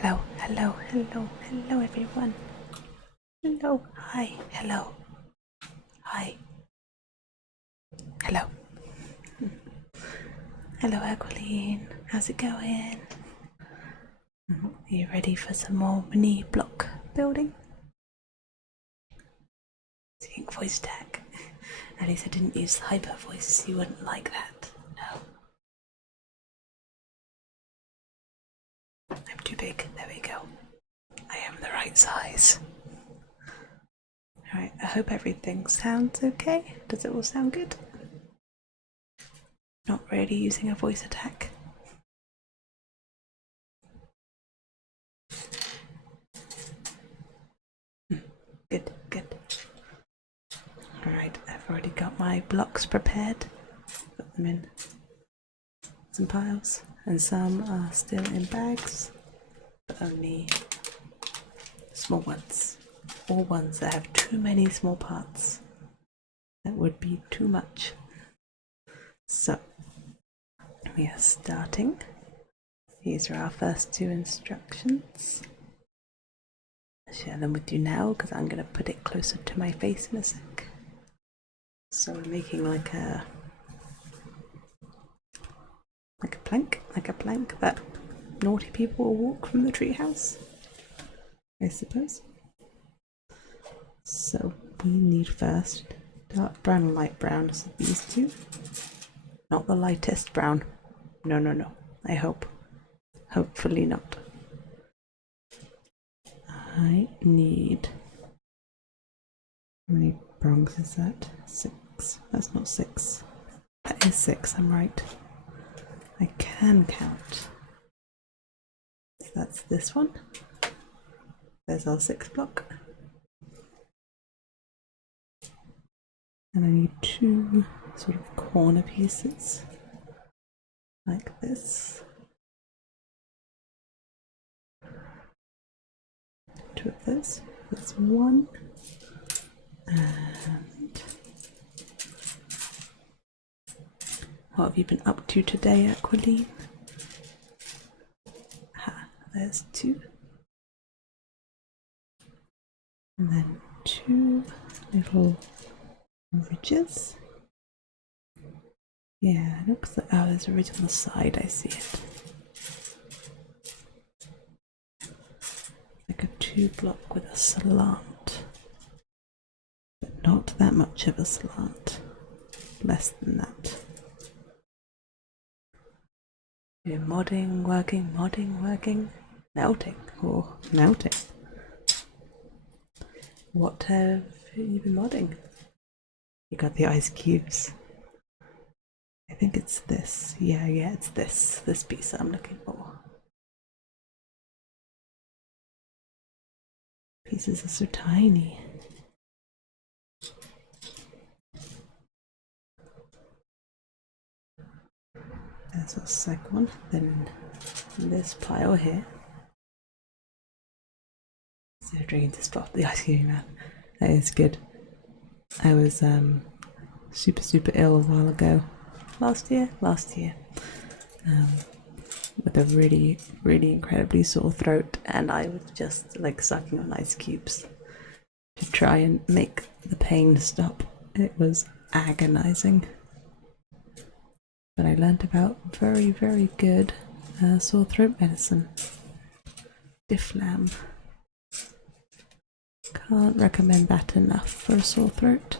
Hello, hello, hello, hello everyone. Hello, hi, hello, hi, hello. Hello Aqualine, how's it going? Are you ready for some more mini block building? Seeing voice tag. At least I didn't use hyper voice, you wouldn't like that. No. I'm too big, there we go. I am the right size. Alright, I hope everything sounds okay. Does it all sound good? Not really using a voice attack. Good, good. Alright, I've already got my blocks prepared. Put them in some piles, and some are still in bags, but only small ones. Or ones that have too many small parts. That would be too much. So, we are starting. These are our first two instructions. I'll share them with you now because I'm going to put it closer to my face in a sec. So we're making like a plank that naughty people will walk from the treehouse, I suppose. So we need first dark brown and light brown, so these two. Not the lightest brown. No, no, no. I hope. Hopefully not. I need... How many prongs is that? 6. That's not 6. That is 6, I'm right. I can count. So that's this one. There's our 6th block. And I need 2 sort of corner pieces. Like this. 2 of those. That's 1. And what have you been up to today, Aqualine? There's 2. And then 2 little ridges. Yeah, it looks like, oh, there's a ridge on the side, I see it. Like a 2 block with a slant. But not that much of a slant. Less than that. You're modding, working, melting, or melting. What have you been modding? You got the ice cubes. I think it's this. Yeah, it's this piece I'm looking for. Pieces are so tiny. There's a second one. Then this pile here. So drinking to spot the ice cream man. That is good. I was super ill a while ago. Last year. With a really incredibly sore throat, and I was just like sucking on ice cubes to try and make the pain stop. It was agonizing. But I learned about very good sore throat medicine. Difflam. Can't recommend that enough for a sore throat.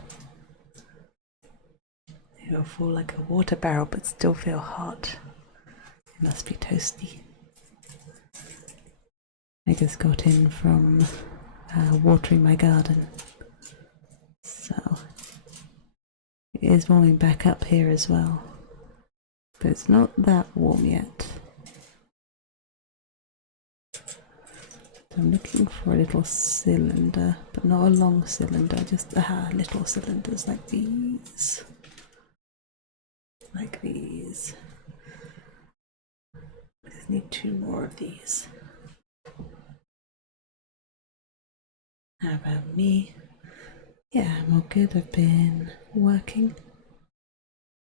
You'll fall like a water barrel but still feel hot. It must be toasty. I just got in from watering my garden. So it is warming back up here as well. But it's not that warm yet. I'm looking for a little cylinder, but not a long cylinder, just little cylinders like these. Like these. I just need 2 more of these. How about me? Yeah, I'm all good. I've been working.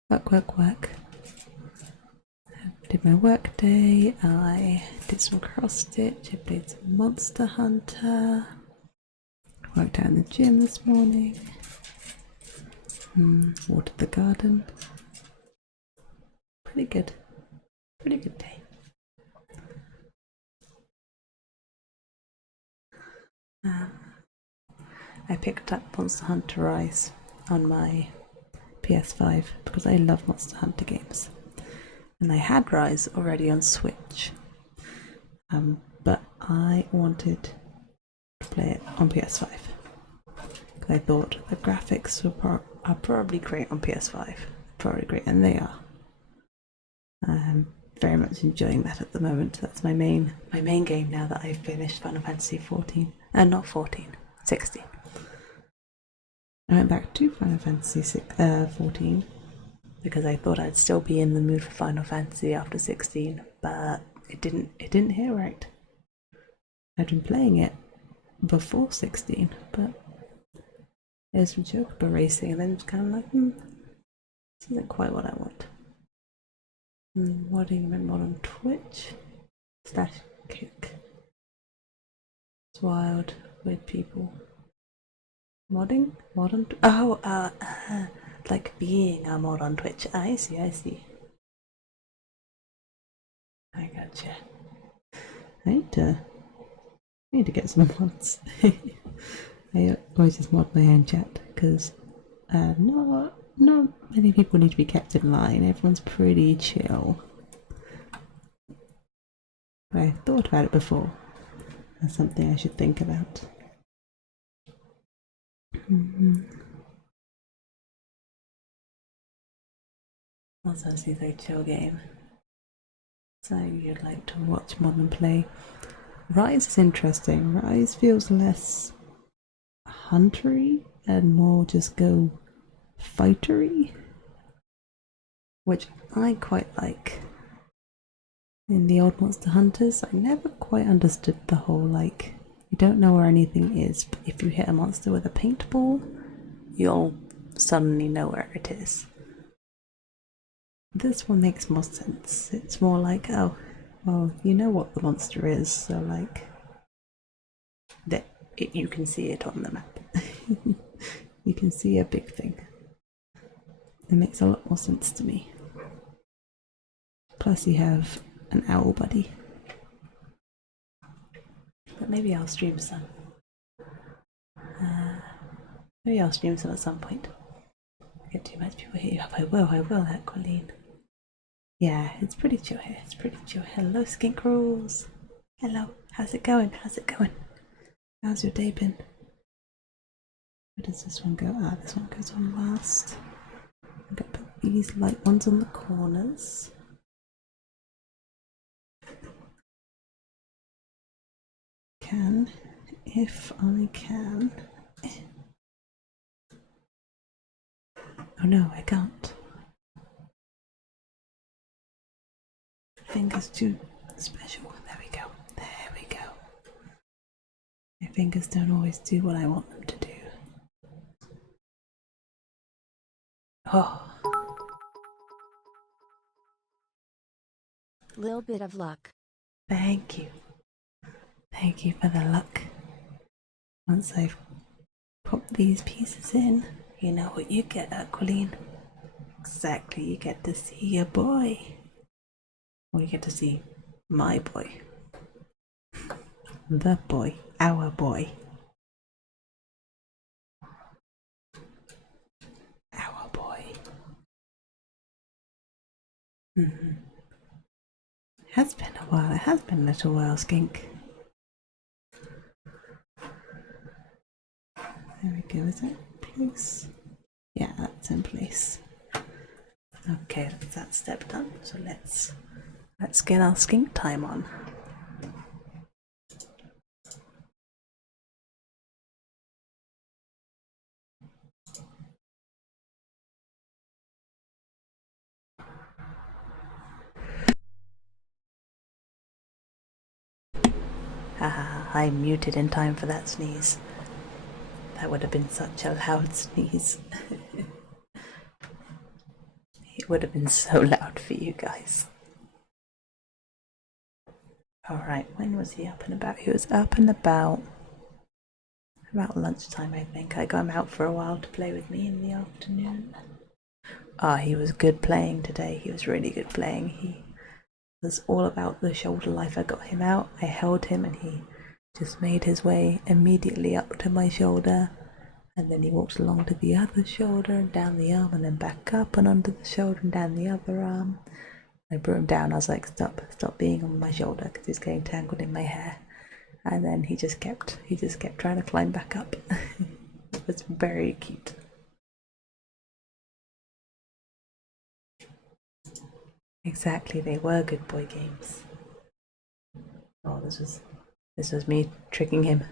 Work. did my work day, I did some cross stitch, I played some Monster Hunter, worked out in the gym this morning, watered the garden. Pretty good day. I picked up Monster Hunter Rise on my PS5 because I love Monster Hunter games. And I had Rise already on Switch, but I wanted to play it on PS5 because I thought the graphics are probably great on PS5, probably great, and they are. I'm very much enjoying that at the moment. That's my main game now that I've finished Final Fantasy 14, not 14, 16. I went back to Final Fantasy 14 because I thought I'd still be in the mood for Final Fantasy after 16, but it didn't hit right. I'd been playing it before 16, but there's some chocobo racing, and then it's kind of like, this isn't quite what I want. Modding a bit more on Twitch. /kick. It's wild, weird people. Modding? Like being a mod on Twitch. I see. I gotcha. I need to get some mods. I always just mod my own chat because not many people need to be kept in line. Everyone's pretty chill. I thought about it before. That's something I should think about. Also, it seems like a chill game. So you'd like to watch more than play. Rise is interesting. Rise feels less huntery and more just go fightery, which I quite like. In the old Monster Hunters, I never quite understood the whole, like, you don't know where anything is, but if you hit a monster with a paintball, you'll suddenly know where it is. This one makes more sense. It's more like, oh, well, you know what the monster is, so like, you can see it on the map. You can see a big thing. It makes a lot more sense to me. Plus you have an owl buddy. But maybe I'll stream some. Maybe I'll stream some at some point. I get too much people hit you up. I will, Colleen. Yeah, it's pretty chill here. Hello, Skink Rules. Hello. How's it going? How's your day been? Where does this one go? This one goes on last. I'm gonna put these light ones on the corners. If I can. Oh no, I can't. Fingers too special. There we go. My fingers don't always do what I want them to do. Oh. Little bit of luck. Thank you. Thank you for the luck. Once I've popped these pieces in, you know what you get, Aqualine. Exactly, you get to see your boy. Or you get to see my boy. The boy. Our boy. Our boy. Has been a while. It has been a little while, Skink. There we go. Is that in place? Yeah, that's in place. Okay, that's that step done. So let's get our skink time on. Haha, I muted in time for that sneeze. That would have been such a loud sneeze. It would have been so loud for you guys. Alright, when was he up and about? He was up and about lunchtime, I think. I got him out for a while to play with me in the afternoon. He was good playing today. He was really good playing. He was all about the shoulder life. I got him out, I held him, and he just made his way immediately up to my shoulder. And then he walked along to the other shoulder and down the arm, and then back up and onto the shoulder and down the other arm. I brought him down. I was like, stop being on my shoulder, because he's getting tangled in my hair. And then he just kept trying to climb back up. It was very cute. Exactly, they were good boy games. Oh, this was me tricking him.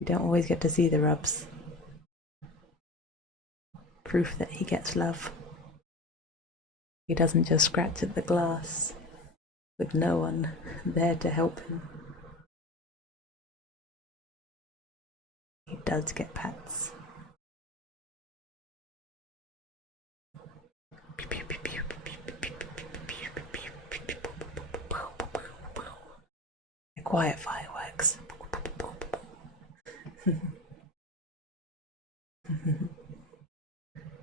You don't always get to see the rubs. Proof that he gets love. He doesn't just scratch at the glass with no one there to help him. He does get pats. They're quiet fireworks.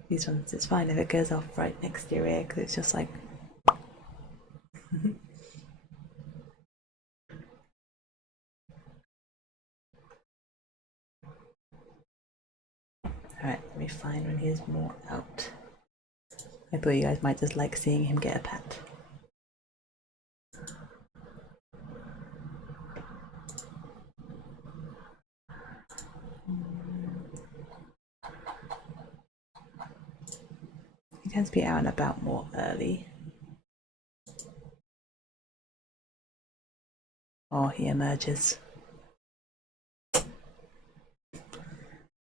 These ones, it's fine if it goes off right next to your ear, because it's just like. Alright, let me find when he's more out. I thought you guys might just like seeing him get a pat. He tends to be out and about more early. Or he emerges.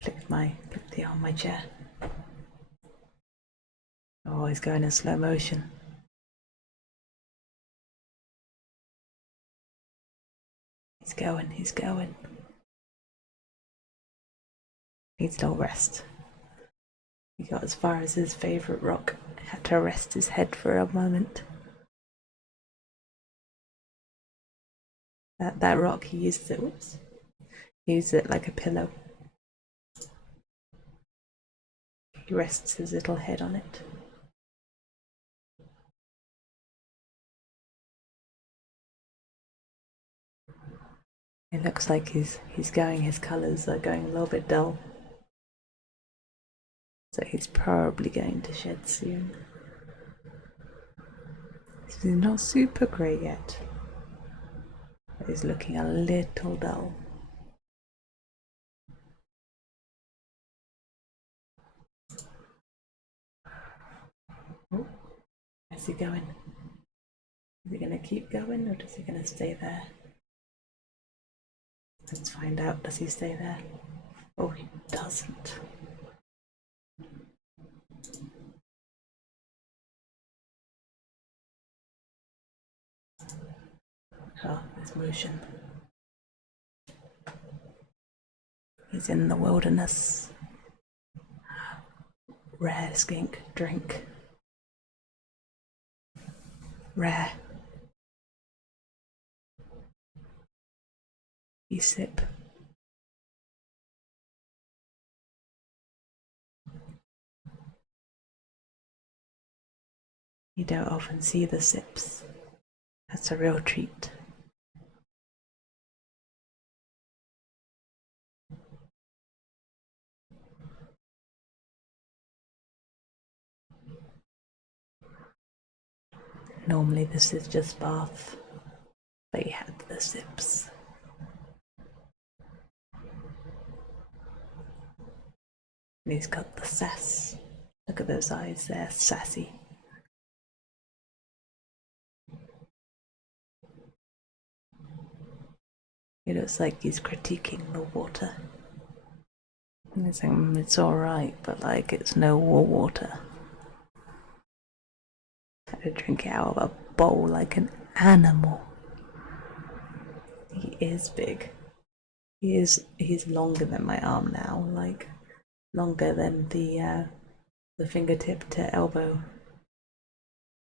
Clicked the arm on my chair. Oh, he's going in slow motion. He's going. Needs a little rest. He got as far as his favourite rock. Had to rest his head for a moment. That rock, he uses it, he uses it like a pillow. He rests his little head on it. It looks like his colours are going a little bit dull. So he's probably going to shed soon. He's not super grey yet. But he's looking a little dull. Oh, where's he going? Is he going to keep going, or is he going to stay there? Let's find out. Does he stay there? Oh, he doesn't. Oh, there's motion. He's in the wilderness. Rare skink drink. Rare. You sip. You don't often see the sips. That's a real treat. Normally this is just bath, but he had the sips. And he's got the sass. Look at those eyes, they're sassy. It looks like he's critiquing the water. He's saying it's alright, but like it's no war water. Had to drink it out of a bowl like an animal. He is big. He's longer than my arm now, like longer than the fingertip to elbow.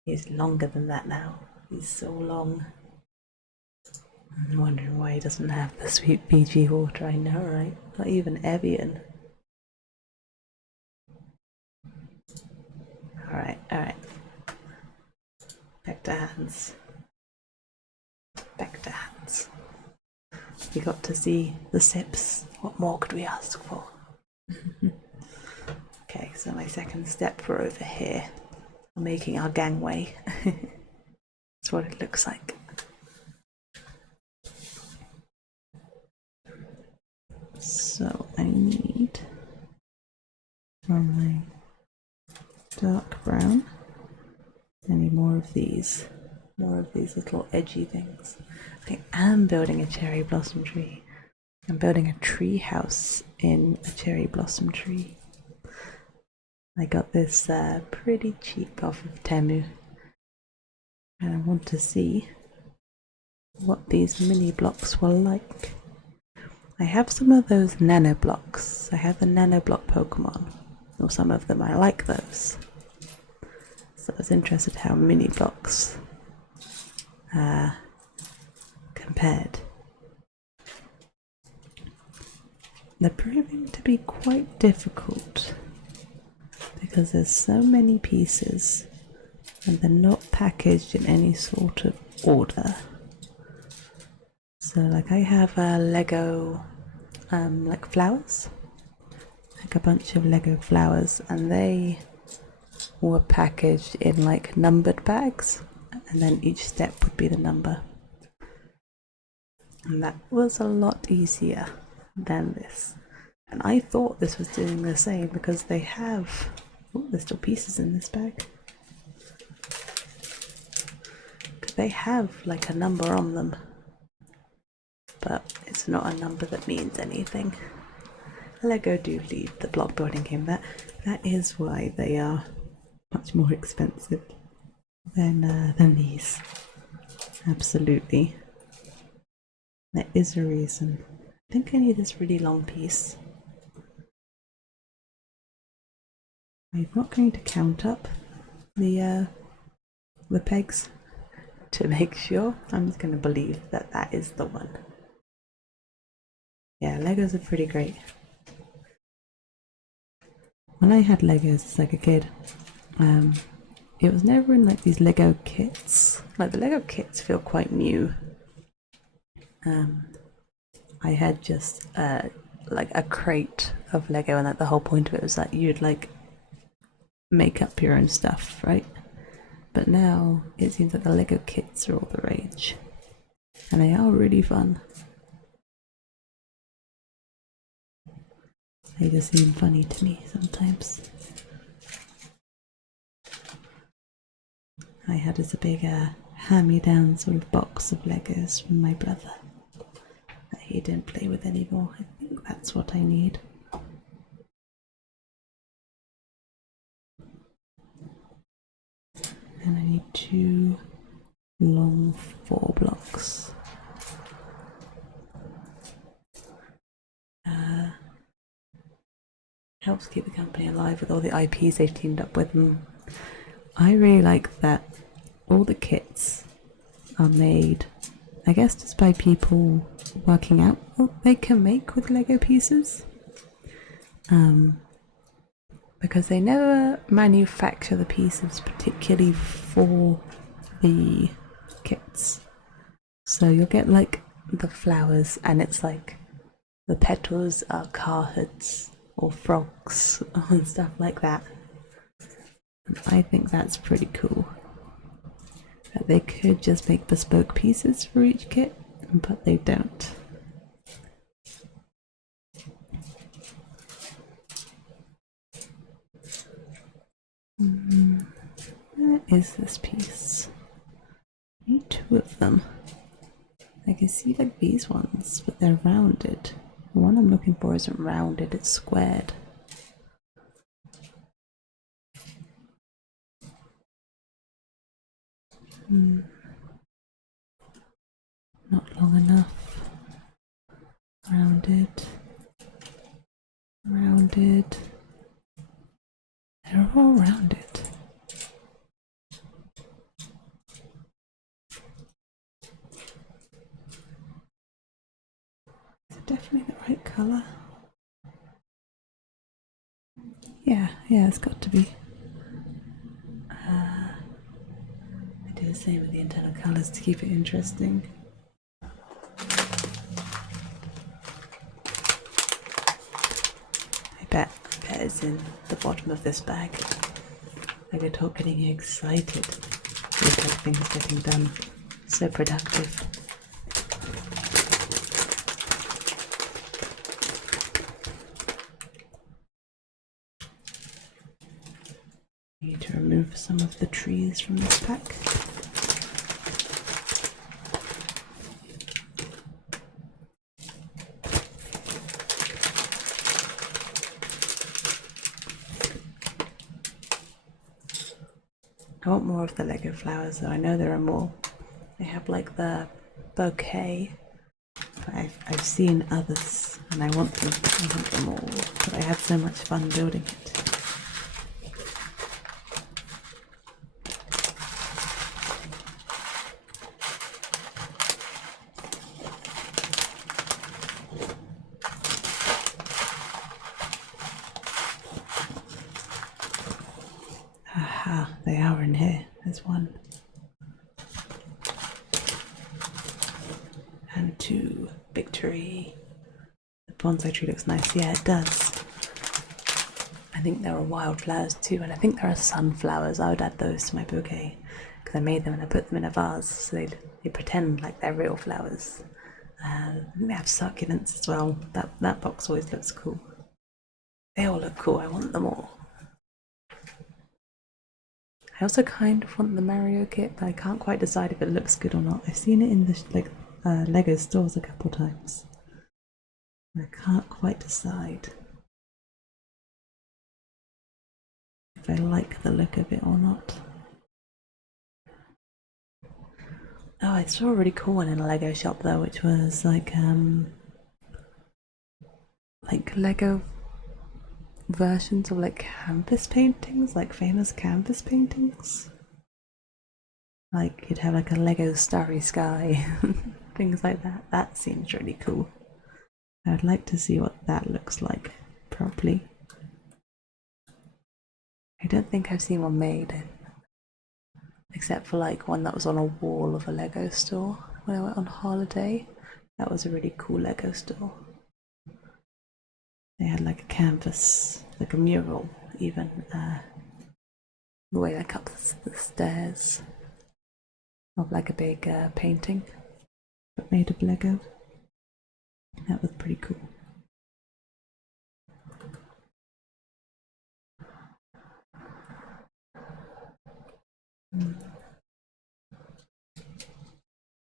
He's longer than that now. He's so long. I'm wondering why he doesn't have the sweet Fiji water. I know, right? Not even Evian. Alright, alright. Back to hands. Back to hands. We got to see the sips. What more could we ask for? Okay, so my second step, we're over here. We're making our gangway. That's what it looks like. So I need from my dark brown, I need more of these little edgy things. I am building a cherry blossom tree. I'm building a tree house in a cherry blossom tree. I got this pretty cheap off of Temu, and I want to see what these mini blocks were like. I have some of those nano blocks. I have the nano block Pokemon, or some of them. I like those. So I was interested how mini blocks compared. They're proving to be quite difficult because there's so many pieces and they're not packaged in any sort of order. So like I have a Lego like flowers, like a bunch of Lego flowers, and they were packaged in like numbered bags, and then each step would be the number, and that was a lot easier than this. And I thought this was doing the same because they have, oh, there's still pieces in this bag. They have like a number on them, but it's not a number that means anything. Lego do lead the block building game. That is why they are much more expensive than these. Absolutely. There is a reason. I think I need this really long piece. I'm not going to count up the pegs to make sure. I'm just going to believe that that is the one. Yeah, Legos are pretty great. When I had Legos as like a kid, it was never in like these Lego kits. Like the Lego kits feel quite new. I had just like a crate of Lego, and like the whole point of it was that you'd like make up your own stuff, right? But now it seems like the Lego kits are all the rage, and they are really fun. They just seem funny to me sometimes. I had as a big hand-me-down sort of box of Legos from my brother that he didn't play with anymore. I think that's what I need. And I need 2 long 4 blocks. Helps keep the company alive with all the IPs they've teamed up with them. I really like that all the kits are made, I guess, just by people working out what they can make with Lego pieces. Because they never manufacture the pieces particularly for the kits. So you'll get like the flowers, and it's like the petals are car hoods or frogs and stuff like that. And I think that's pretty cool. That they could just make bespoke pieces for each kit, but they don't. Where is this piece? I need 2 of them. I can see like these ones, but they're rounded. The one I'm looking for isn't rounded, it's squared. Not long enough. Rounded. Rounded. They're all rounded. definitely the right colour. Yeah, it's got to be. I do the same with the internal colours to keep it interesting. I bet it's in the bottom of this bag. I get talk getting excited with things getting done. So productive. Need to remove some of the trees from this pack. I want more of the Lego flowers, though. I know there are more. They have like the bouquet. I've seen others, and I want them. I want them all. But I had so much fun building it. Aha, they are in here. There's one. And two. Victory. The bonsai tree looks nice. Yeah, it does. I think there are wildflowers too, and I think there are sunflowers. I would add those to my bouquet because I made them and I put them in a vase so they pretend like they're real flowers. I think they have succulents as well. That box always looks cool. They all look cool. I want them all. I also kind of want the Mario kit, but I can't quite decide if it looks good or not. I've seen it in the Lego stores a couple times. I can't quite decide if I like the look of it or not. Oh, I saw a really cool one in a Lego shop though, which was like Lego versions of like canvas paintings, like famous canvas paintings. Like you'd have like a Lego Starry Sky, things like that. That seems really cool. I'd like to see what that looks like properly. I don't think I've seen one made, except for like one that was on a wall of a Lego store when I went on holiday. That was a really cool Lego store. They had like a canvas, like a mural even, the way like up the stairs of like a big painting, but made of Lego. That was pretty cool.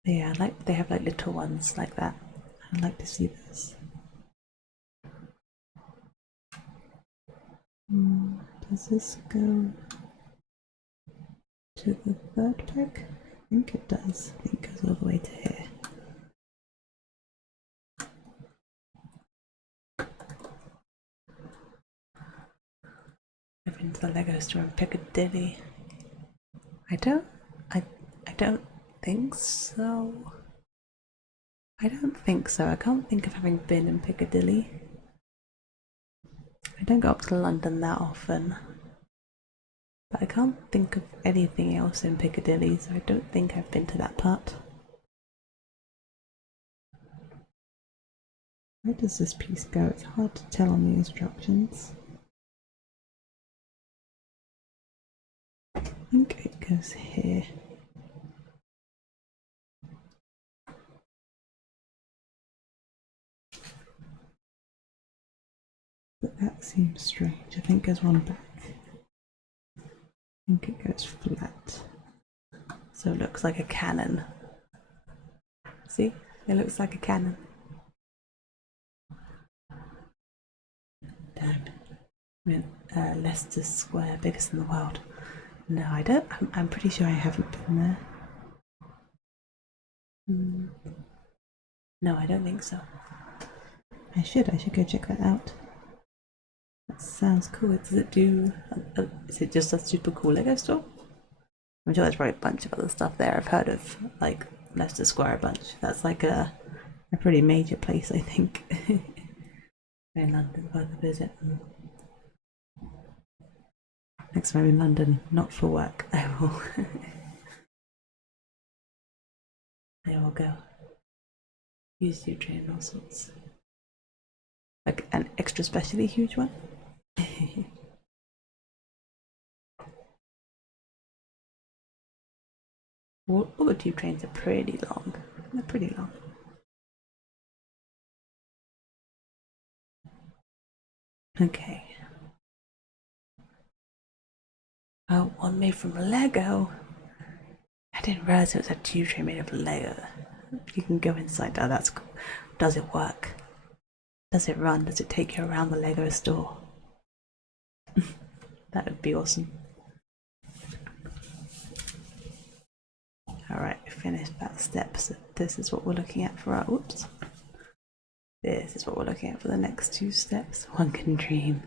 Yeah, they have like little ones like that. I'd like to see those. Does this go to the third pack? I think it does. I think it goes all the way to here. I've been to the Lego store in Piccadilly. I don't think so. I don't think so. I can't think of having been in Piccadilly. I don't go up to London that often. But I can't think of anything else in Piccadilly, so I don't think I've been to that part. Where does this piece go? It's hard to tell on the instructions. I think it goes here. But that seems strange. I think there's one back. I think it goes flat. So it looks like a cannon. See? It looks like a cannon. Damn. I mean, Leicester Square, biggest in the world. No, I don't. I'm pretty sure I haven't been there. No, I don't think so. I should go check that out. That sounds cool. Does it do? Is it just a super cool Lego store? I'm sure there's probably a bunch of other stuff there. I've heard of like Leicester Square a bunch. That's like a a pretty major place, I think. In London, worth a visit. Next time I'm in London, not for work, I will. I will go. Use your train, all sorts. Like an extra specially huge one. All the tube trains are pretty long. They're pretty long. Okay. Oh, one made from Lego. I didn't realize it was a tube train made of Lego. You can go inside. Oh, that's cool. Does it work? Does it run? Does it take you around the Lego store? That would be awesome. Alright, we finished that step. So this is what we're looking at for our. Whoops. This is what we're looking at for the next 2 steps. One can dream.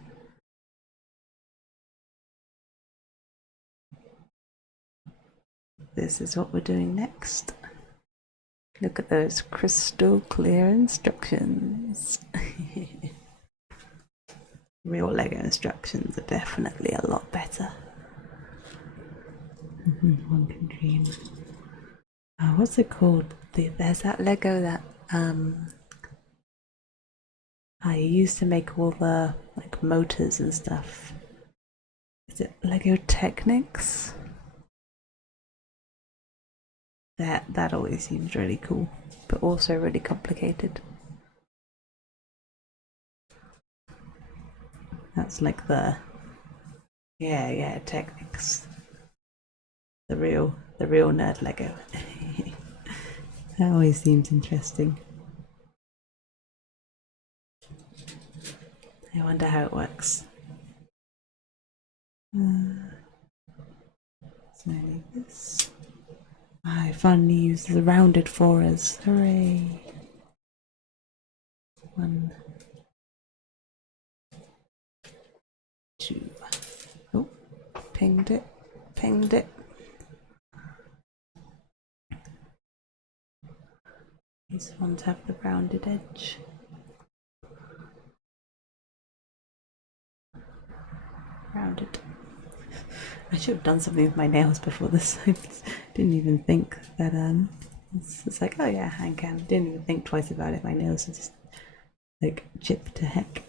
This is what we're doing next. Look at those crystal clear instructions. Real Lego instructions are definitely a lot better. One can dream. What's it called? There's that Lego that I used to make all the like motors and stuff. Is it Lego Technics? That always seems really cool, but also really complicated. That's like the Technics. The real nerd Lego. That always seems interesting. I wonder how it works. So maybe this. I finally used the rounded forers. Hooray! 1, 2. Oh, pinged it. These ones have the rounded edge. Rounded. I should have done something with my nails before this. I didn't even think that it's like, oh yeah, hand cam. Didn't even think twice about it. My nails are just like chipped to heck.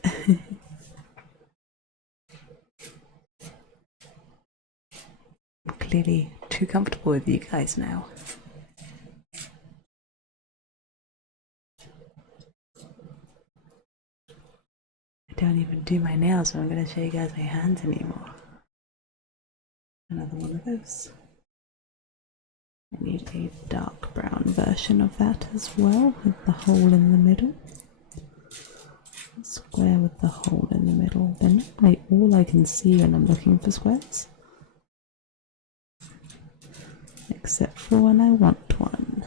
I'm clearly too comfortable with you guys now. I don't even do my nails when I'm going to show you guys my hands anymore. Another one of those. I need a dark brown version of that as well, with the hole in the middle. Square with the hole in the middle. They're not like all I can see when I'm looking for squares. Except for when I want one.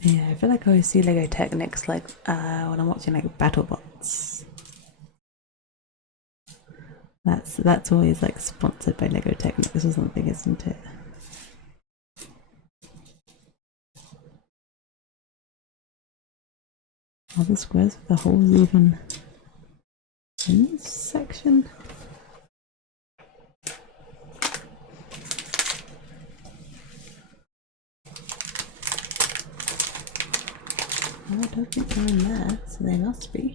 Yeah, I feel like I always see Lego Technics like when I'm watching like BattleBots. That's always like sponsored by Lego Technics or something, isn't it? Are the squares with the holes even in this section? I don't think they're in there, so they must be.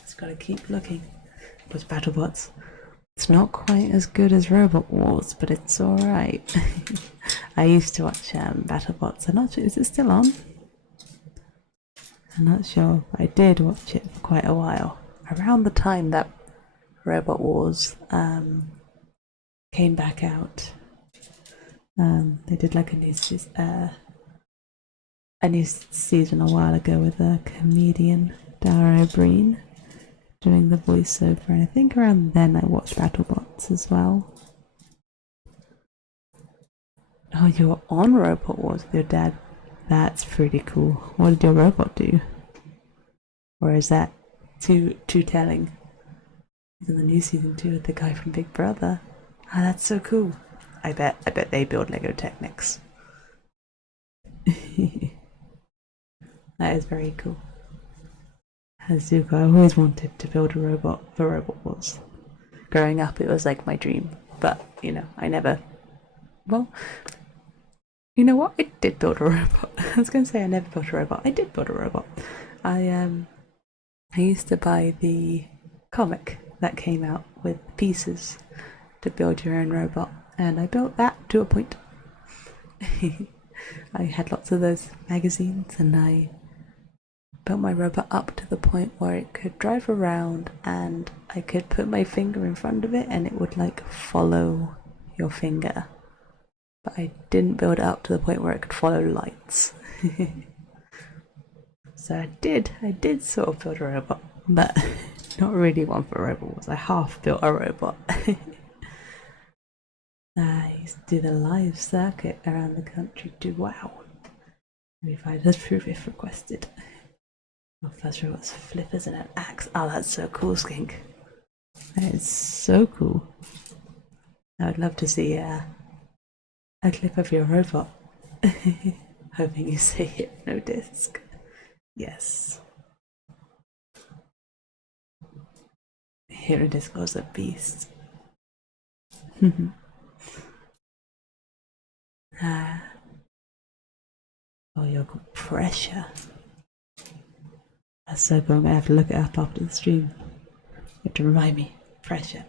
Just gotta keep looking. With BattleBots, it's not quite as good as Robot Wars, but it's alright. I used to watch BattleBots. I'm not sure, is it still on? I'm not sure. I did watch it for quite a while. Around the time that Robot Wars came back out, they did like a new season a while ago with a comedian, Dara O'Brien, doing the voiceover, and I think around then I watched BattleBots as well. Oh, you're on Robot Wars with your dad. That's pretty cool. What did your robot do? Or is that too telling? He's in the new season 2 with the guy from Big Brother. Ah, that's so cool. I bet they build Lego Technics. That is very cool. Hazuko, I always wanted to build a robot for Robot Wars. Growing up, it was like my dream, but I never. Well, you know what? I did build a robot. I was going to say I never built a robot. I did build a robot. I used to buy the comic that came out with pieces to build your own robot, and I built that to a point. I had lots of those magazines, and I built my robot up to the point where it could drive around, and I could put my finger in front of it and it would like follow your finger. But I didn't build it up to the point where it could follow lights. So I did sort of build a robot, but not really one for Robot Wars. I half built a robot. I used to do the live circuit around the country too. Wow. If I just prove if requested. My first robot's flippers and an axe. Oh, that's so cool, Skink. That is so cool. I would love to see a clip of your robot. Hoping you say Hypno Disc. Yes. Hypno Disc was a beast. Oh, you're got pressure. That's so cool. I'm gonna have to look it up after the stream. You have to remind me. Pressure.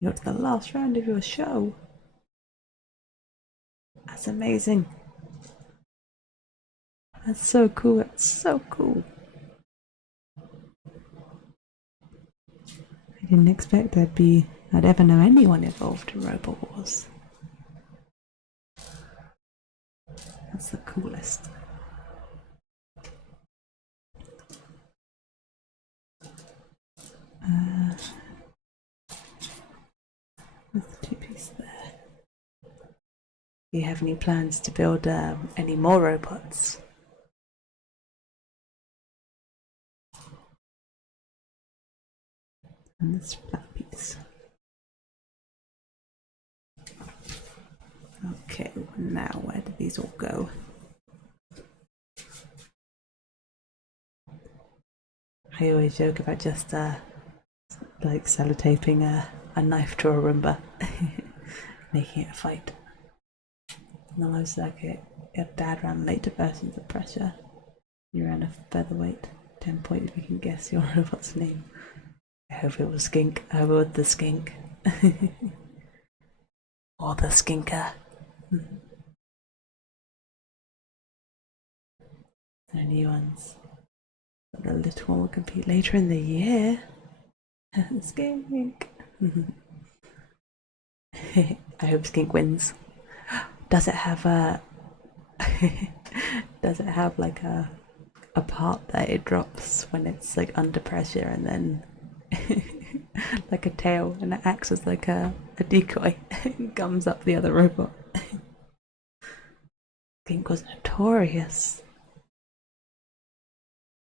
You're to the last round of your show. That's amazing. That's so cool. It's so cool. I didn't expect I'd ever know anyone involved in Robot Wars. That's the coolest. There's the 2-piece there. Do you have any plans to build any more robots? And this flat piece. Okay, now where do these all go? I always joke about just like sellotaping a knife to a Roomba, making it a fight. In the live circuit, your dad ran later versions of Pressure. You ran a featherweight. 10 points if you can guess your robot's name. I hope it was Skink. I hope it was the Skink. Or the Skinker. No new ones. But the little one will compete later in the year. Skink. I hope Skink wins. Does it have does it have like a part that it drops when it's like under pressure, and then like a tail, and it acts as like a decoy and gums up the other robot? Skink was notorious.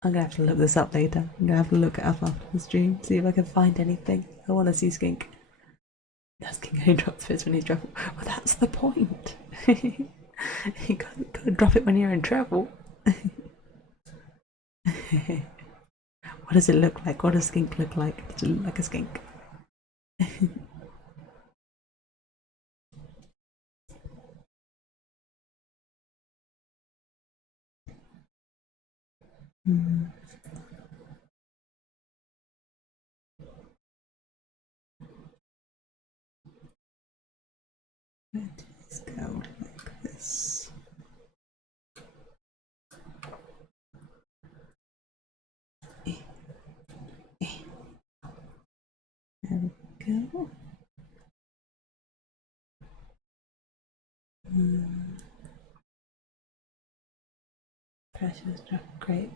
I'm gonna have to look this up later. I'm gonna have to look it up after the stream, see if I can find anything. I want to see Skink. That Skink only drops fish when he's trouble. Well, that's the point. You gotta drop it when you're in trouble. What does it look like? What does Skink look like? Does it look like a skink? Let's go like this. There we go. Pressure's dropped. Great.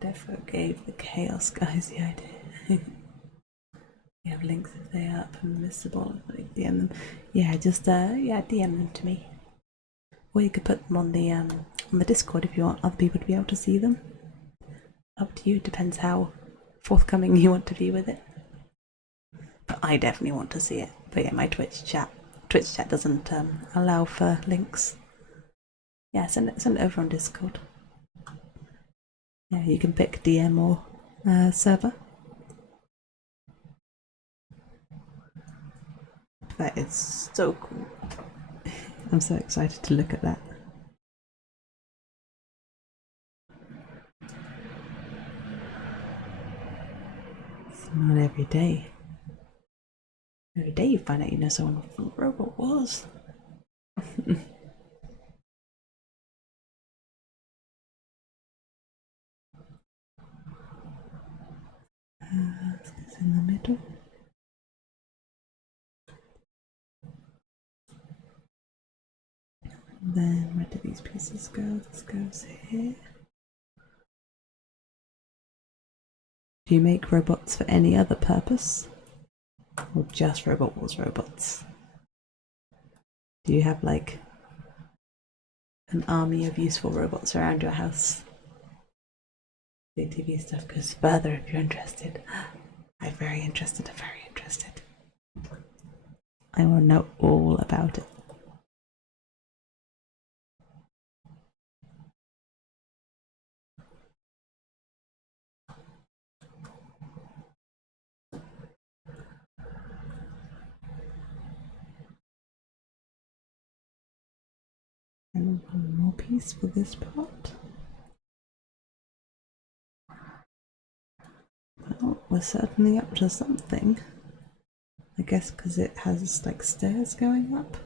Defo gave the Chaos guys the idea. You have links if they are permissible. Like DM them. Yeah, just DM them to me. Or you could put them on the Discord if you want other people to be able to see them. Up to you. Depends how forthcoming you want to be with it. But I definitely want to see it. But yeah, my Twitch chat doesn't allow for links. Yeah, send it over on Discord. Yeah, you can pick DM or server. That is so cool. I'm so excited to look at that. It's not every day. Every day you find out you know someone from Robot Wars. It's in the middle. And then where do these pieces go? This goes here. Do you make robots for any other purpose? Or just Robot Wars robots? Do you have like an army of useful robots around your house? The TV stuff goes further if you're interested. I'm very interested, I want to know all about it. And one more piece for this part. Well, we're certainly up to something. I guess because it has like stairs going up.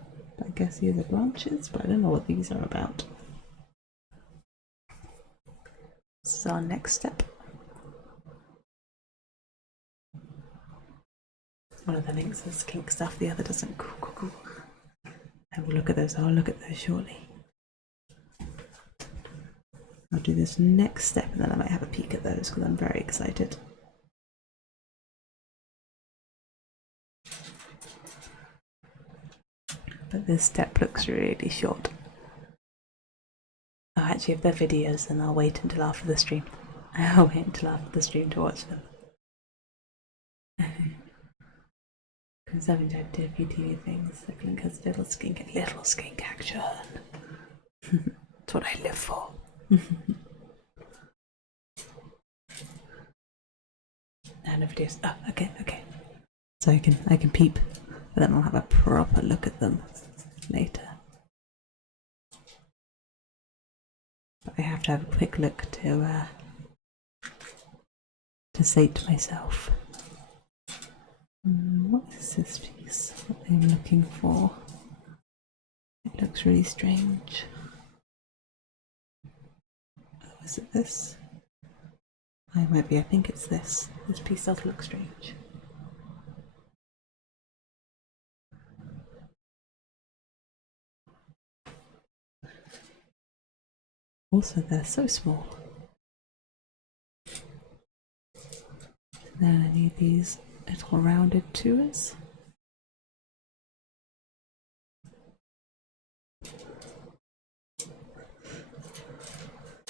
I guess these are branches, but I don't know what these are about. This is our next step. One of the links says kink stuff, the other doesn't. Cool. I will look at those. I'll look at those shortly. I'll do this next step and then I might have a peek at those because I'm very excited. But this step looks really short. Oh, actually, if they're videos, then I'll wait until after the stream. I'll wait until after the stream to watch them. Because having to do a few TV things, like Link has little skink action. That's what I live for. And the videos. Oh, okay. So I can peep, but then I'll have a proper look at them later. But I have to have a quick look to sate myself. What is this piece that I'm looking for? It looks really strange. Oh, is it this? I might be, I think it's this. This piece does look strange. Also, they're so small. Then I need these little rounded tours.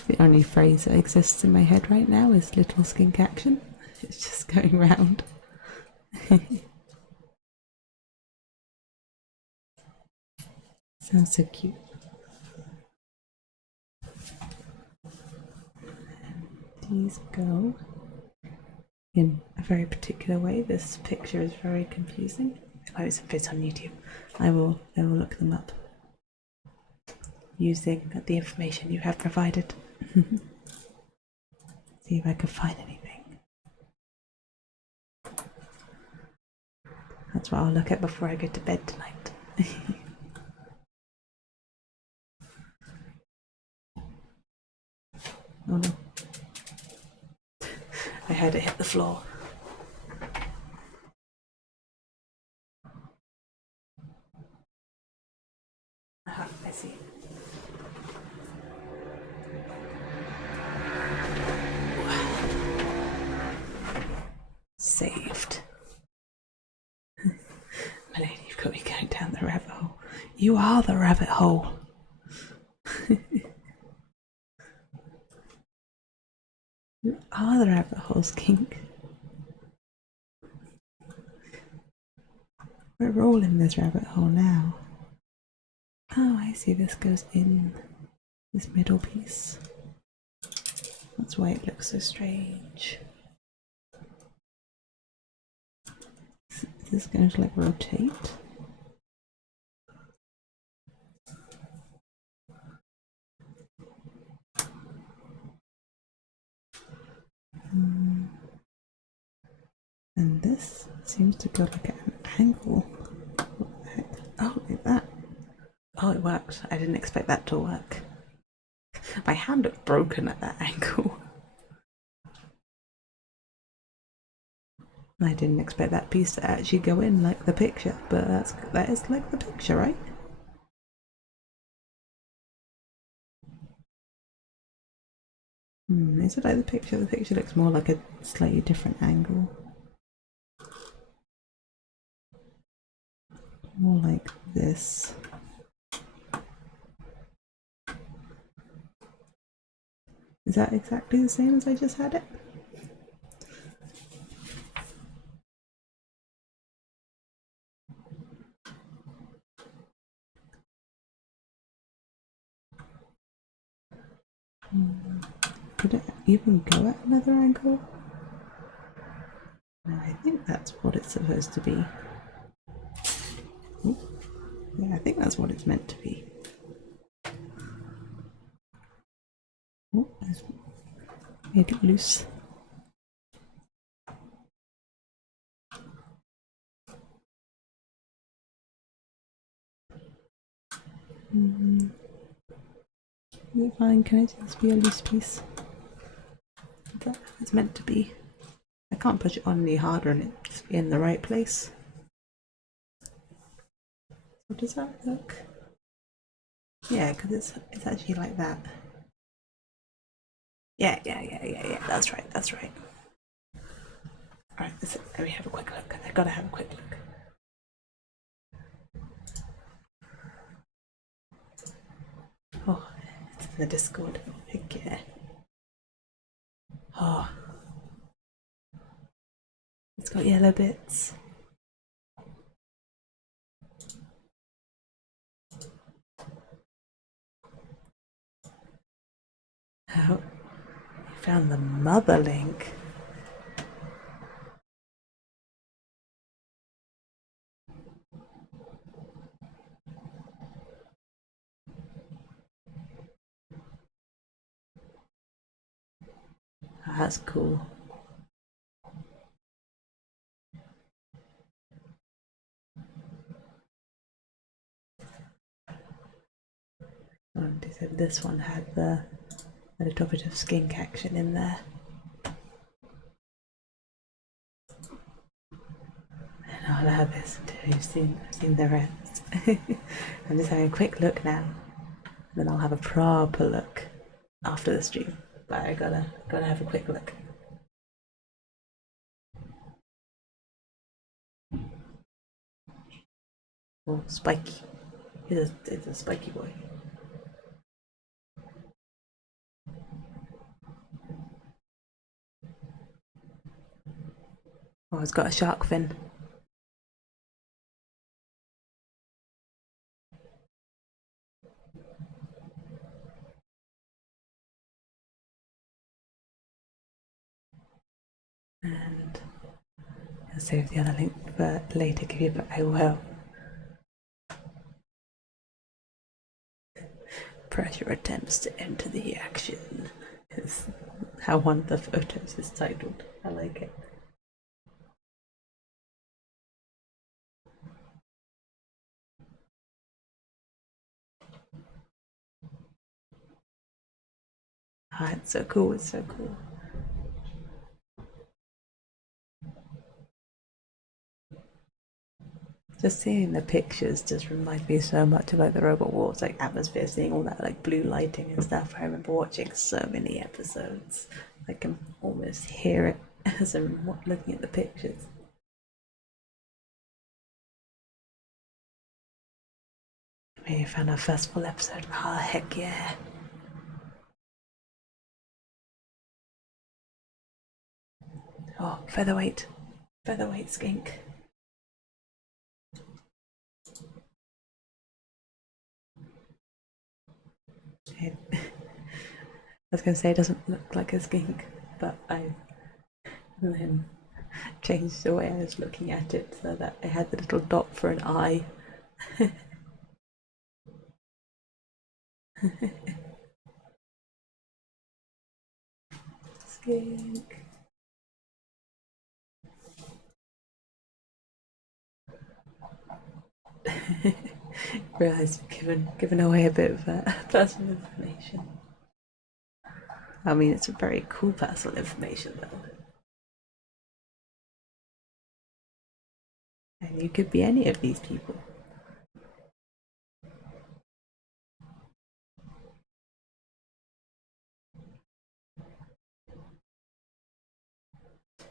The only phrase that exists in my head right now is little skink action. It's just going round. Sounds so cute. And these go in a very particular way. This picture is very confusing. If I was fit on YouTube, I will look them up using the information you have provided. See if I can find anything. That's what I'll look at before I go to bed tonight. Oh no. I heard it hit the floor. Aha, I see. Saved. My lady, you've got me going down the rabbit hole. You are the rabbit hole. You are the rabbit hole, skink. We're all in this rabbit hole now. Oh, I see, this goes in this middle piece. That's why it looks so strange. Is this going to like rotate? And this seems to go like at an angle. What the heck? Oh, like that. Oh, it worked. I didn't expect that to work. My hand looked broken at that angle. I didn't expect that piece to actually go in like the picture, but that is like the picture, right? Is it like the picture? The picture looks more like a slightly different angle. More like this. Is that exactly the same as I just had it? Could it even go at another angle? No, I think that's what it's supposed to be. Ooh. Yeah, I think that's what it's meant to be. Oh, I made it loose. Is it fine? Can it just be a loose piece? It's meant to be. I can't push it on any harder and it's in the right place. What does that look? Yeah, because it's actually like that. Yeah. That's right. Alright, let me have a quick look. I gotta have a quick look. Oh, it's in the Discord. Heck yeah. Oh. It's got yellow bits. Oh, you found the mother link. Oh, that's cool. They said this one had a little bit of skink action in there. And I'll allow this until you've seen the rest. I'm just having a quick look now. Then I'll have a proper look after the stream. But I gotta have a quick look. Oh, Spiky. It's a spiky boy. Oh, it's got a shark fin. And I'll save the other link for later, give you, but I will. Pressure attempts to enter the action is how one of the photos is titled. I like it. Ah, it's so cool, it's so cool. Just seeing the pictures just remind me so much of like the Robot Wars, like atmosphere, seeing all that like blue lighting and stuff. I remember watching so many episodes. I can almost hear it as I'm looking at the pictures. We found our first full episode. Oh, heck yeah. Oh, featherweight skink. I was going to say it doesn't look like a skink, but I then changed the way I was looking at it so that it had the little dot for an eye. Skink. Realised you've given away a bit of personal information. I mean, it's a very cool personal information though. And you could be any of these people.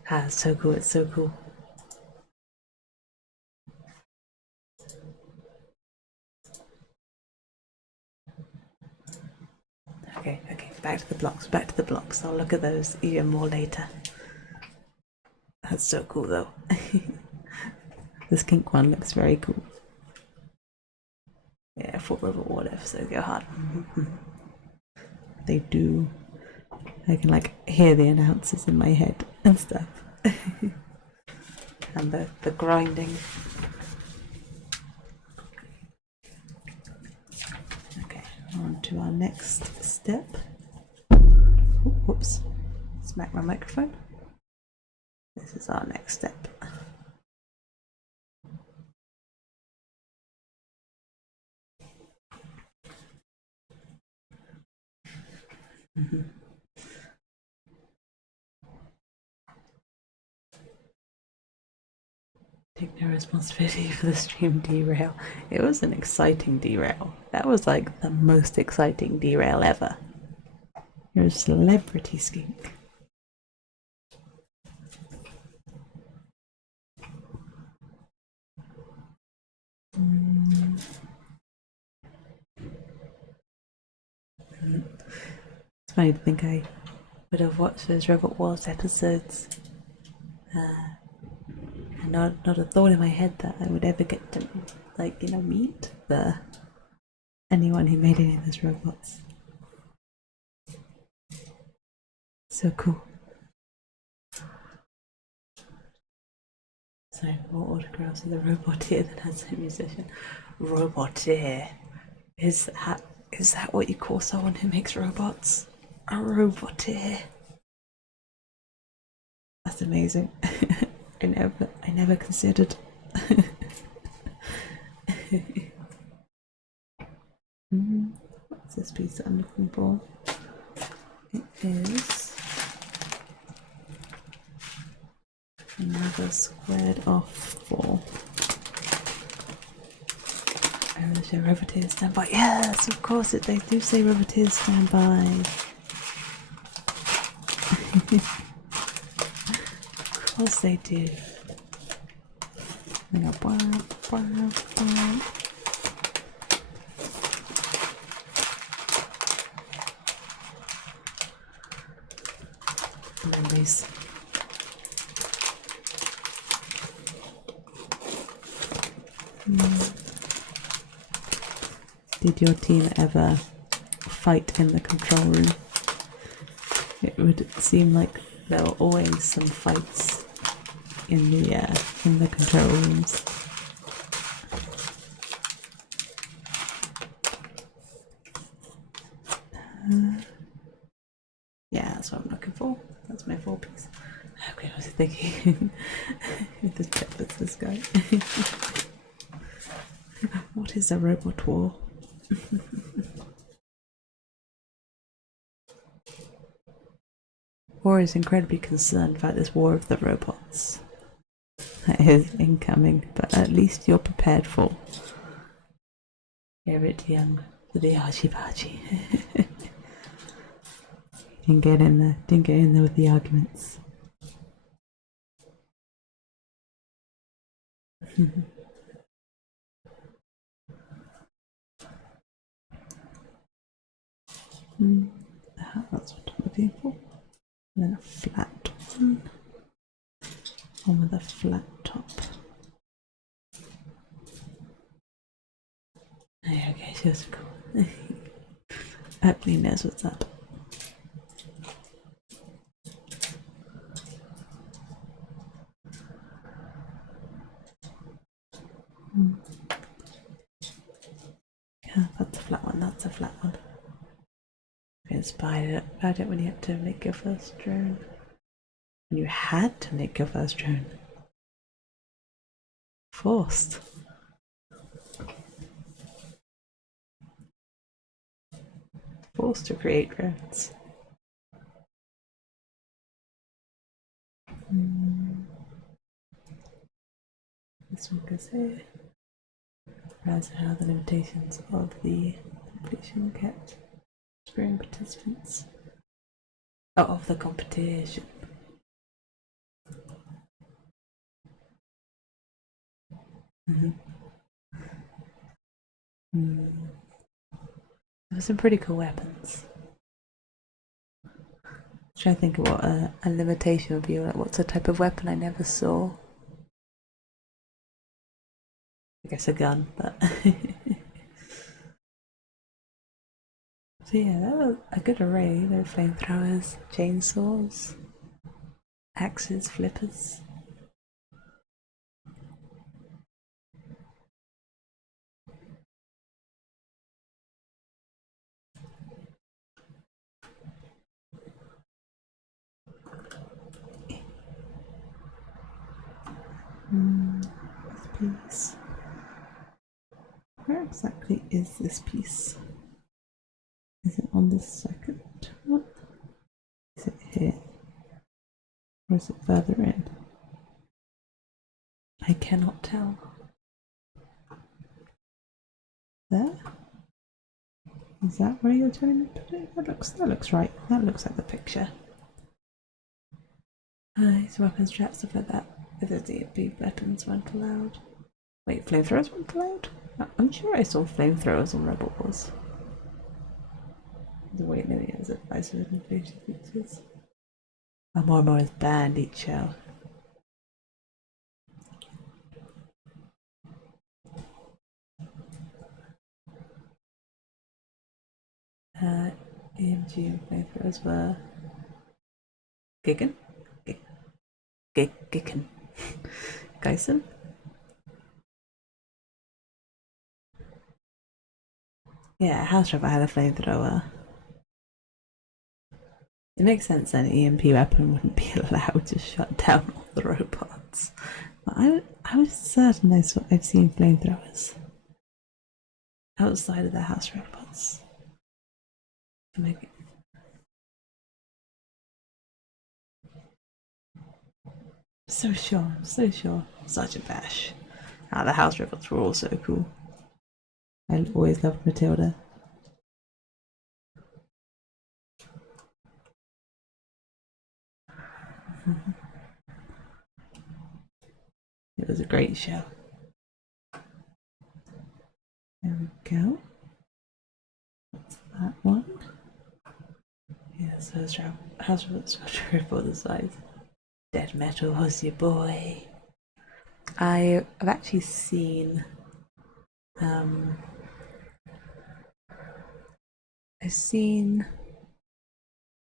Ah, it's so cool, it's so cool. Okay, back to the blocks. I'll look at those even more later. That's so cool though. The skink one looks very cool. Yeah, for Robot Water, so go hard. They do. I can like hear the announcers in my head and stuff. And the grinding. Okay, on to our next step. Ooh, whoops, smack my microphone. This is our next step. Take no responsibility for the stream derail. It was an exciting derail. That was like the most exciting derail ever. You're a celebrity skink. It's funny to think I would have watched those Robot Wars episodes and not a thought in my head that I would ever get to, like, you know, meet anyone who made any of those robots. So cool. So more autographs of the Roboteer that has a musician. Roboteer. Is that what you call someone who makes robots? A Roboteer. That's amazing. I never considered. What's this piece that I'm looking for? It is another squared off 4. Oh, Roboteers stand by. Yes, of course they do say Roboteers stand by. Of course they do. They go wow. Memories. Did your team ever fight in the control room? It would seem like there were always some fights in the control rooms. Yeah, that's what I'm looking for. That's my 4 piece. Okay, I was thinking this Jeffer's this guy. What is a robot war? War is incredibly concerned about this war of the robots that is incoming, but at least you're prepared for. You're a bit young for the archie-barchie. Didn't get in there with the arguments. That's what I'm looking for. And then a flat one with a flat top. Okay, she was cool. Hopefully he knows what's up. Yeah, that's a flat one, that's a flat one. I inspired about it when you had to make your first drone. When you had to make your first drone. Forced. Forced to create drones. This one goes here. Realize how the limitations of the competition kept spring participants out of the competition. There were some pretty cool weapons. Trying to think of what a limitation would be, like what's a type of weapon I never saw. I guess a gun, but so yeah, that was a good array. There were flamethrowers, chainsaws, axes, flippers. This piece. Where exactly is this piece? Is it on the second one? Is it here? Or is it further in? I cannot tell. There? Is that where you're telling me to put it? That looks right. That looks like the picture. These weapons, traps, stuff like that. If there's DFB weapons weren't allowed. Wait, flamethrowers weren't allowed? I'm sure I saw flamethrowers on Rebel Wars. Wait, no, it was advice with inflation features. More and more is banned each show. EMG and flamethrowers were Gigan? Gigan. Geisen? Yeah, House Rebel had a flamethrower. It makes sense then an EMP weapon wouldn't be allowed to shut down all the robots. But I was certain I've seen flamethrowers outside of the house robots. So sure, so sure. Such a bash. Ah, the house robots were all so cool. I always loved Matilda. It was a great show. There we go. What's that one? Yeah, so house robots were triple the size. Dead Metal was your boy. I've actually seen I've seen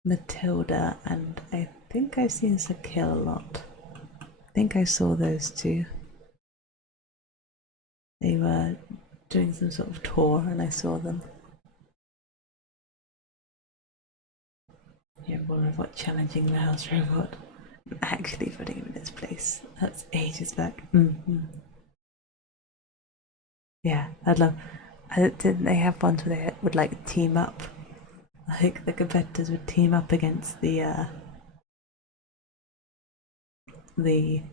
Matilda and I think I've seen Sakil a lot. I think I saw those two. They were doing some sort of tour and I saw them. Yeah, one of what challenging the house robot. Actually putting him in his place. That's ages back. Yeah, I'd love. Didn't they have ones where they would like team up? Like the competitors would team up against the they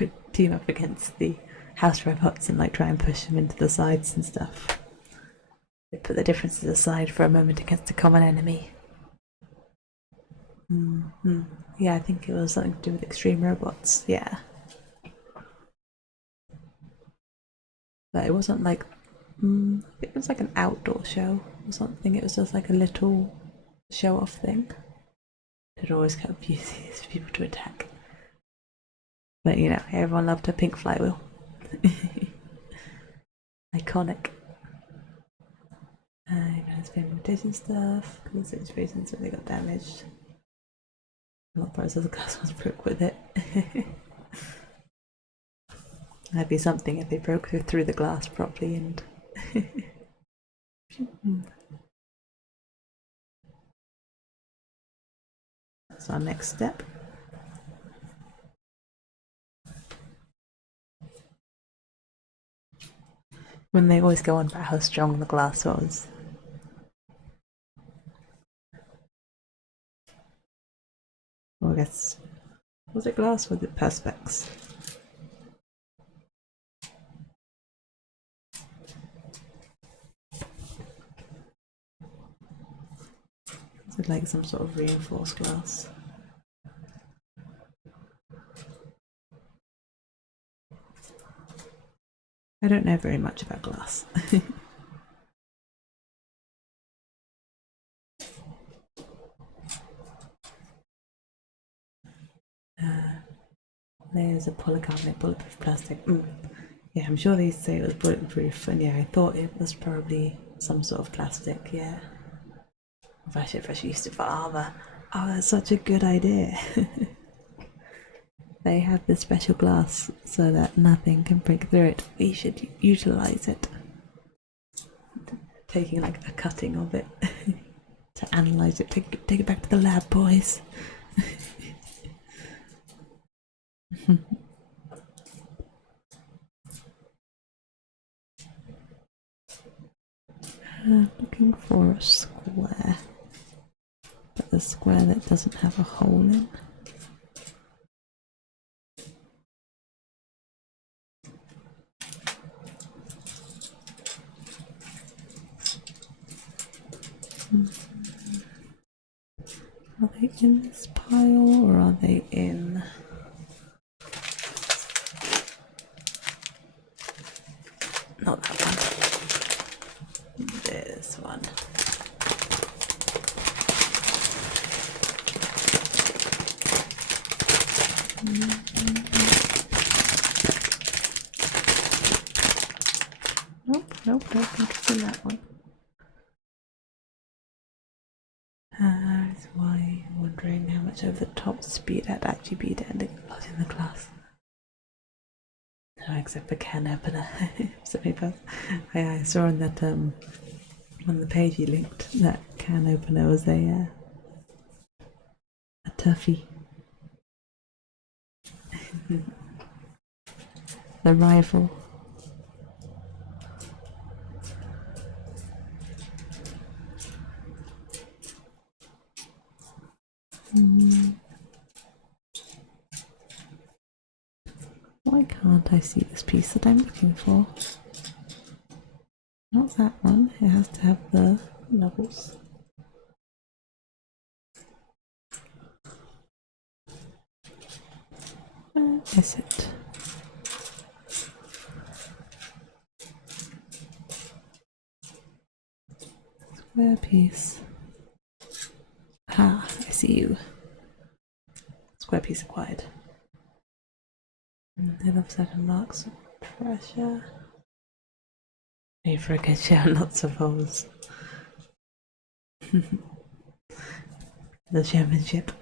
would team up against the house robots and like try and push them into the sides and stuff. They put the differences aside for a moment against a common enemy. Yeah, I think it was something to do with extreme robots. Yeah. But it wasn't like it was like an outdoor show or something. It was just like a little show off thing. It always kind of uses people to attack. But you know, everyone loved a pink flywheel. Iconic. It's mutation stuff, because the situations where they got damaged. A lot of parts of the glass was broke with it. That'd be something if they broke through the glass properly and. That's our next step. When they always go on about how strong the glass was. Well, I guess, was it glass or was it perspex? Is it like some sort of reinforced glass? I don't know very much about glass. Layers of polycarbonate bulletproof plastic. Yeah, I'm sure they say it was bulletproof, and yeah, I thought it was probably some sort of plastic, yeah. If I should use it for armor. Oh, that's such a good idea. They have this special glass so that nothing can break through it. We should utilize it. Taking like a cutting of it to analyze it. Take it back to the lab, boys. Looking for a square, but a square that doesn't have a hole in. Are they in this pile or are they in? Not that one. This one. Nope, I think it's in that one. That's why I'm wondering how much over the top speed I'd actually be to end up in the class. No, except for can opener. I saw on that on the page you linked that can opener was a toughie. The rival. Why can't I see this piece that I'm looking for? Not that one, it has to have the knuckles. Where is it? Square piece. Ah, I see you. Square piece acquired. Then offset marks of pressure. Need for a good share, lots of holes. The championship.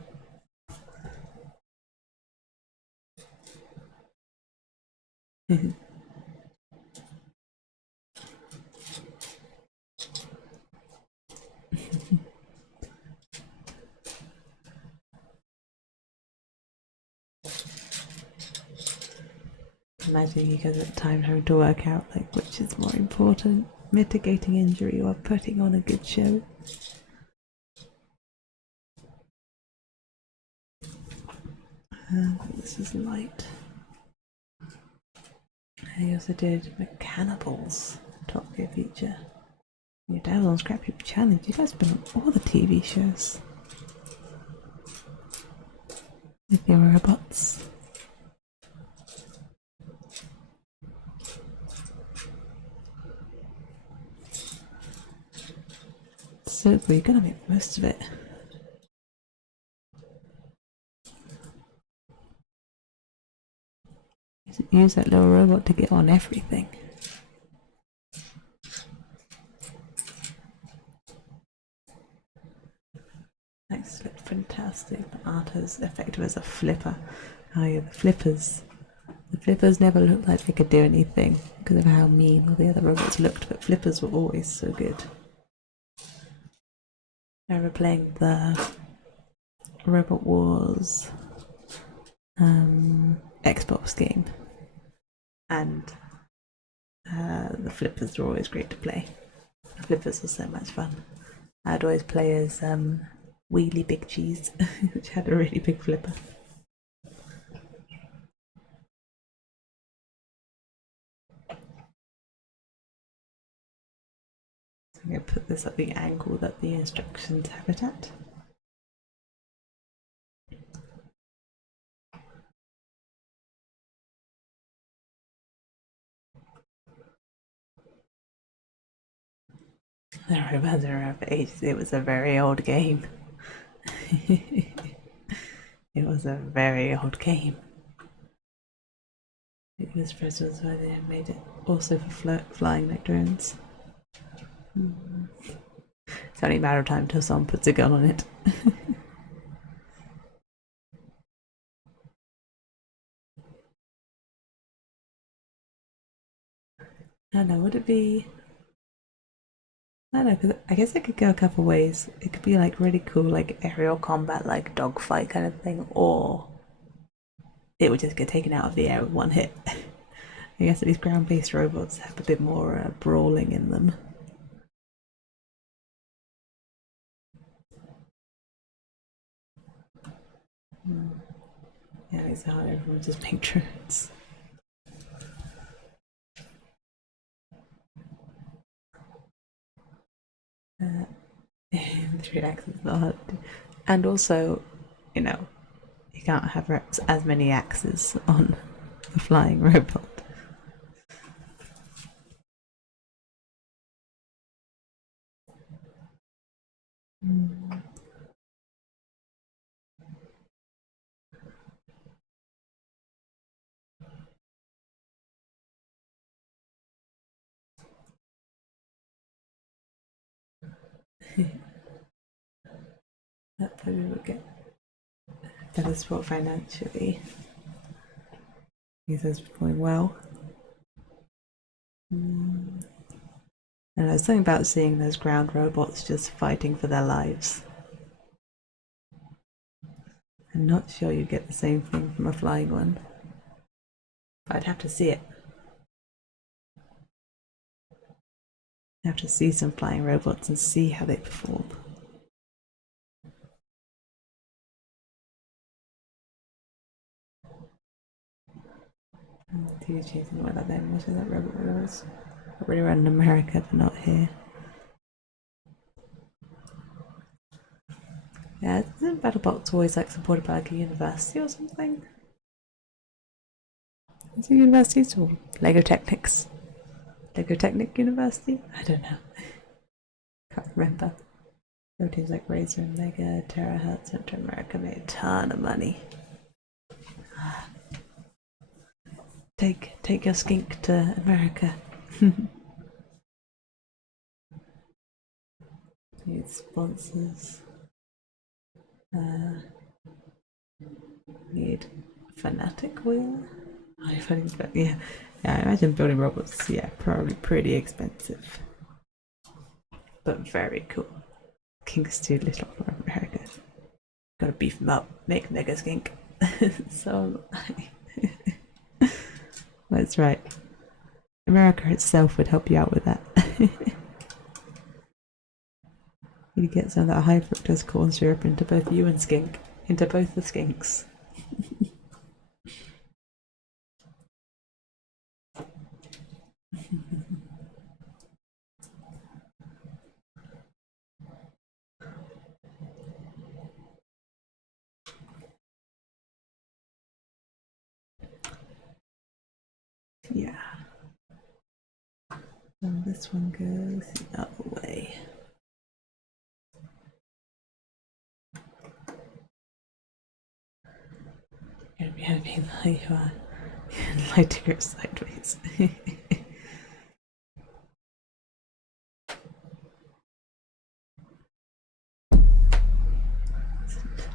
Imagine you guys at the time having to work out like which is more important, mitigating injury or putting on a good show. This is light. I also did Mechanibal's Top Gear feature. Your Devil on Scrap Heap Challenge. You guys have been on all the TV shows with your robots. So we're gonna make the most of it. Use that little robot to get on everything. Next looked fantastic. Arto's effective as a flipper. Oh yeah, the flippers. The flippers never looked like they could do anything because of how mean all the other robots looked, but flippers were always so good. I remember playing the Robot Wars Xbox game, and the flippers were always great to play. The flippers were so much fun. I'd always play as Wheelie Big Cheese, which had a really big flipper. So I'm going to put this at the angle that the instructions have it at. I remember for ages, it was a very old game. It was a very old game. It was President's why they made it also for flying like drones. It's only a matter of time until someone puts a gun on it. I don't know, would it be... I don't know, because I guess it could go a couple ways. It could be like really cool, like aerial combat, like dogfight kind of thing, or it would just get taken out of the air with one hit. I guess these ground-based robots have a bit more brawling in them. Yeah, it's hard. Everyone just make drones. Three axes is not hard. And also, you know, you can't have as many axes on the flying robot. That probably would get better support financially. He says performing well. And there's something about seeing those ground robots just fighting for their lives. I'm not sure you get the same thing from a flying one. But I'd have to see it. I'd have to see some flying robots and see how they perform. TV chasing what are them? What are that robot robots? Already around in America, but not here. Yeah, isn't BattleBots always like supported by like a university or something? Is it universities or Lego Technics? Lego Technic University? I don't know. Can't remember. There were teams like Razer and Mega, Terahertz went to America, made a ton of money. Take your skink to America. Need sponsors. Need Fanatic wheel. Yeah, I imagine building robots. Yeah, probably pretty expensive, but very cool. Kink's too little for America. Gotta beef them up. Make Mega Skink. So that's right. America itself would help you out with that. You get some of that high fructose corn syrup into both you and Skink. Into both the skinks. Yeah. And this one goes the other way. You're gonna be having light to go sideways.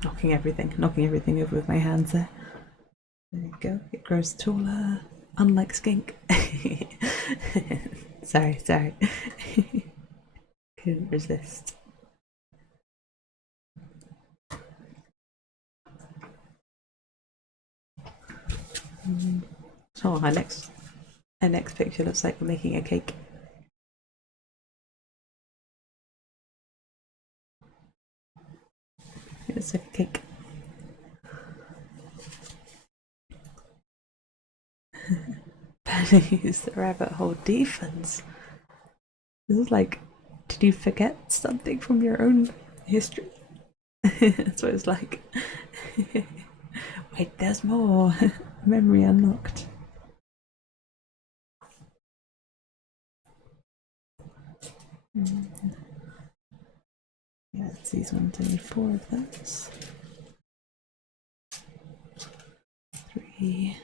knocking everything over with my hands there. There you go. It grows taller, unlike skink. Sorry. Couldn't resist. So our next picture looks like we're making a cake. It looks like a cake. Use the rabbit hole defense. This is like, did you forget something from your own history? That's what it's like. Wait, there's more. Memory unlocked. Yeah, it's these ones. I need 4 of those. 3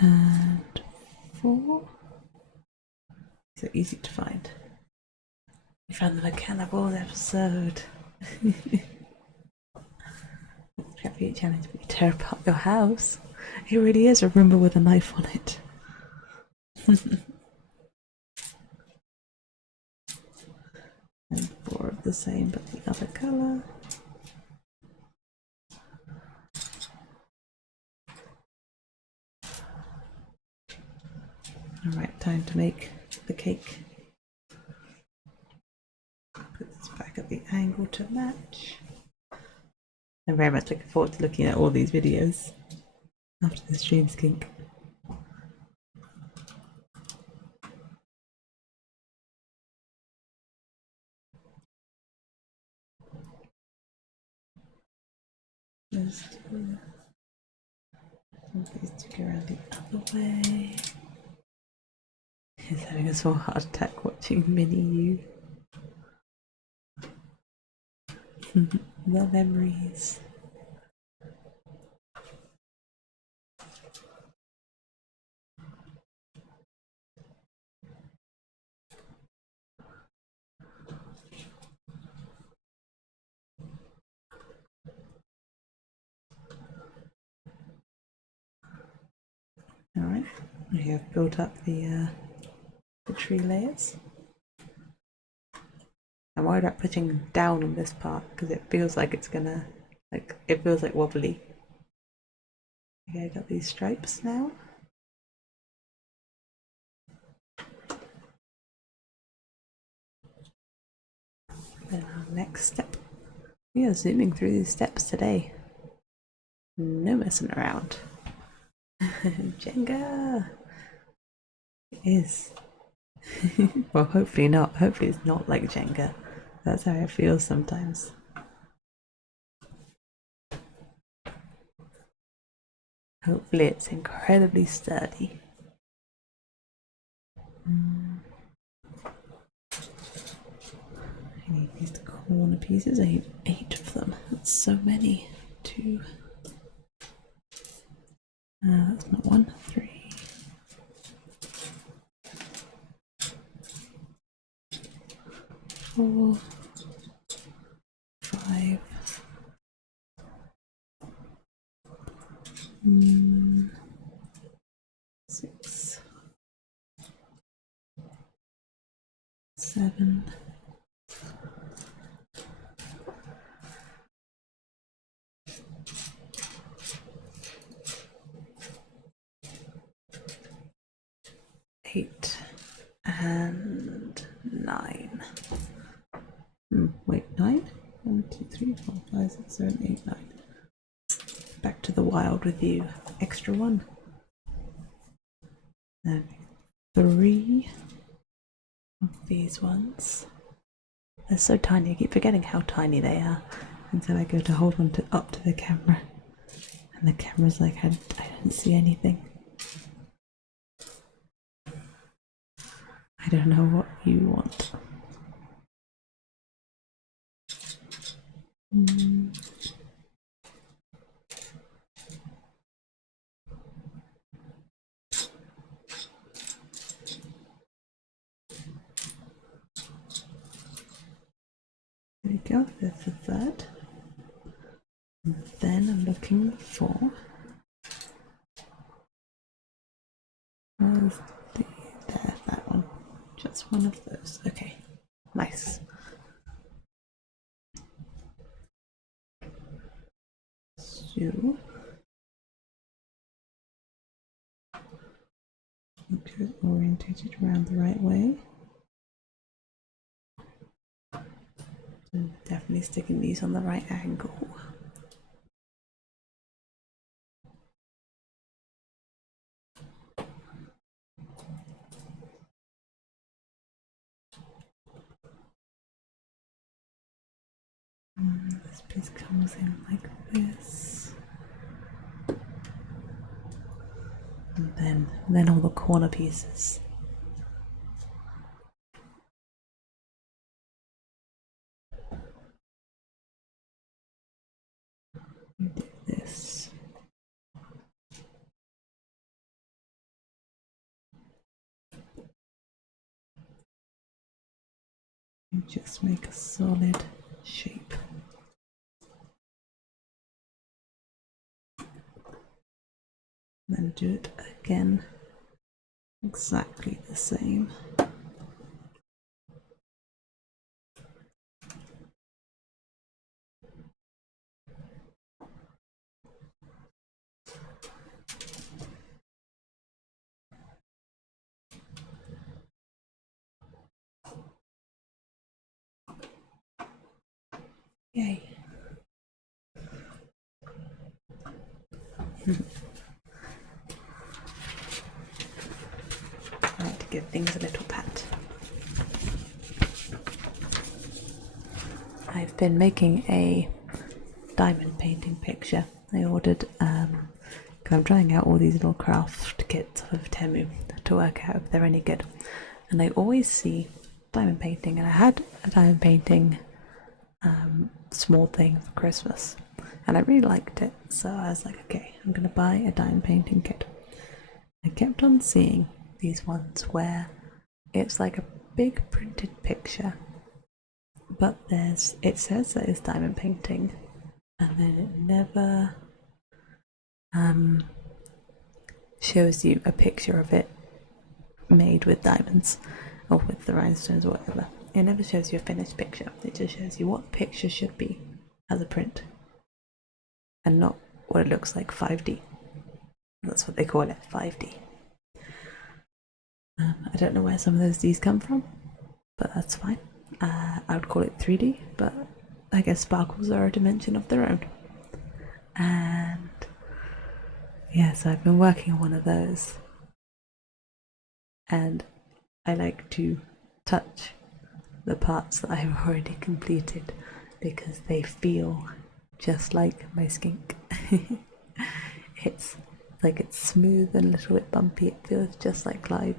and 4. So easy to find. We found the cannibal episode. Trapeze challenge, but you tear apart your house. It really is a Roomba with a knife on it. And 4 of the same, but the other colour. Alright, time to make the cake. Put this back at the angle to match. I'm very much looking forward to looking at all these videos after the stream skink. Just these to go around the other way. He's having a small heart attack watching Mini You. The memories. Alright, we have built up the tree layers. I'm worried about putting down on this part because it feels like it's gonna, it feels like wobbly. Okay, I got these stripes now. Then our next step. We are zooming through these steps today. No messing around. Jenga! It is. Well, hopefully not. Hopefully it's not like Jenga. That's how it feels sometimes. Hopefully it's incredibly sturdy. I need these corner pieces. I need 8 of them. That's so many. 2. That's not 1. 3. 4. 5. 6. 7. 8 and 9. Wait, 9? 1, 2, 3, 4, 5, 6, 7, 8, 9. Back to the wild with you. Extra 1. And 3 of these ones. They're so tiny, I keep forgetting how tiny they are until I go to hold one up to the camera. And the camera's like, I didn't see anything. I don't know what you want. There we go, that's the third. And then I'm looking for there, that one. Just one of those. Okay, nice. So make sure it's orientated around the right way. And definitely sticking these on the right angle. This piece comes in like this. And then all the corner pieces. Do this. You just make a solid shape. Then do it again, exactly the same. Yay. I like to give things a little pat. I've been making a diamond painting picture. I ordered, I'm trying out all these little craft kits of Temu to work out if they're any good. And I always see diamond painting, and I had a diamond painting small thing for Christmas, and I really liked it, so I was like, okay, I'm gonna buy a diamond painting kit. I kept on seeing these ones where it's like a big printed picture, but it says that it's diamond painting, and then it never shows you a picture of it made with diamonds or with the rhinestones or whatever. It never shows you a finished picture. It just shows you what the picture should be as a print, and not what it looks like 5D. That's what they call it, 5D. I don't know where some of those Ds come from, but that's fine. I would call it 3D, but I guess sparkles are a dimension of their own. And yeah, so I've been working on one of those, and I like to touch the parts that I've already completed because they feel just like my skink. It's like it's smooth and a little bit bumpy. It feels just like Clyde.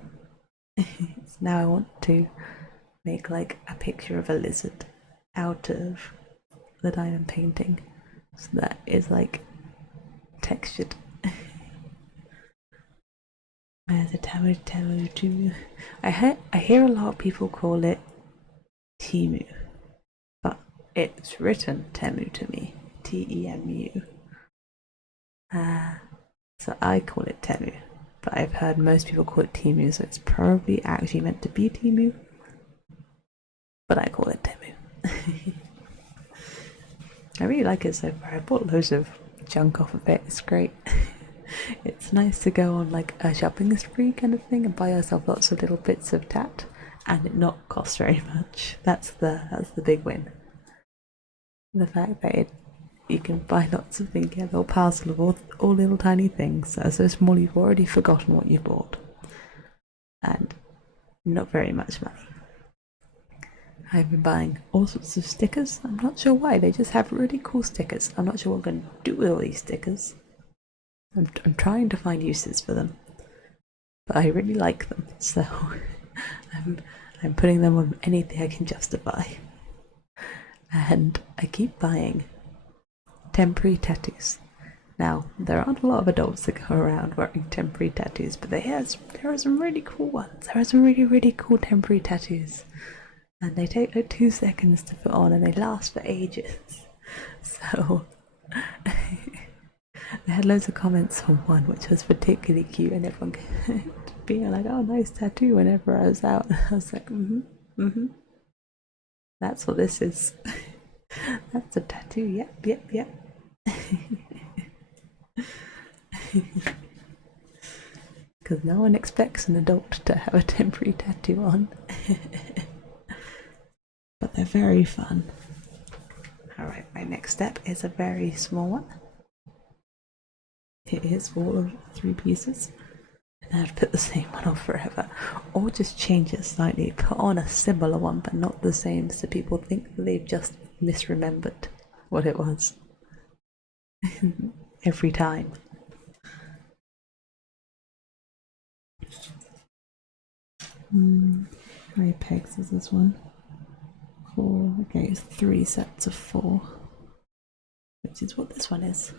Now I want to make like a picture of a lizard out of the diamond painting, so that is like textured. There's a Temu too. I hear a lot of people call it Temu, but it's written Temu to me, Temu. So I call it Temu, but I've heard most people call it Temu, so it's probably actually meant to be Temu, but I call it Temu. I really like it so far. I bought loads of junk off of it. It's great. It's nice to go on like a shopping spree kind of thing and buy yourself lots of little bits of tat and it not cost very much. That's the big win. The fact that you can buy lots of things, you have a little parcel of all little tiny things that are so small you've already forgotten what you bought. And not very much money. I've been buying all sorts of stickers. I'm not sure why, they just have really cool stickers. I'm not sure what I'm going to do with all these stickers. I'm trying to find uses for them, but I really like them, so I'm putting them on anything I can justify. And I keep buying temporary tattoos. Now, there aren't a lot of adults that go around wearing temporary tattoos, but there are some really cool ones. There are some really, really cool temporary tattoos. And they take like 2 seconds to put on and they last for ages. So I had loads of comments on one which was particularly cute, and everyone being like, "Oh, nice tattoo!" Whenever I was out, I was like, That's what this is. That's a tattoo. Yep, yep, yep." Because no one expects an adult to have a temporary tattoo on. But they're very fun. Alright, my next step is a very small one. It is all of 3 pieces. And I'd put the same one on forever. Or just change it slightly. Put on a similar one, but not the same, so people think that they've just misremembered what it was. Every time. How many pegs is this one? 4. Okay, it's 3 sets of 4. Which is what this one is.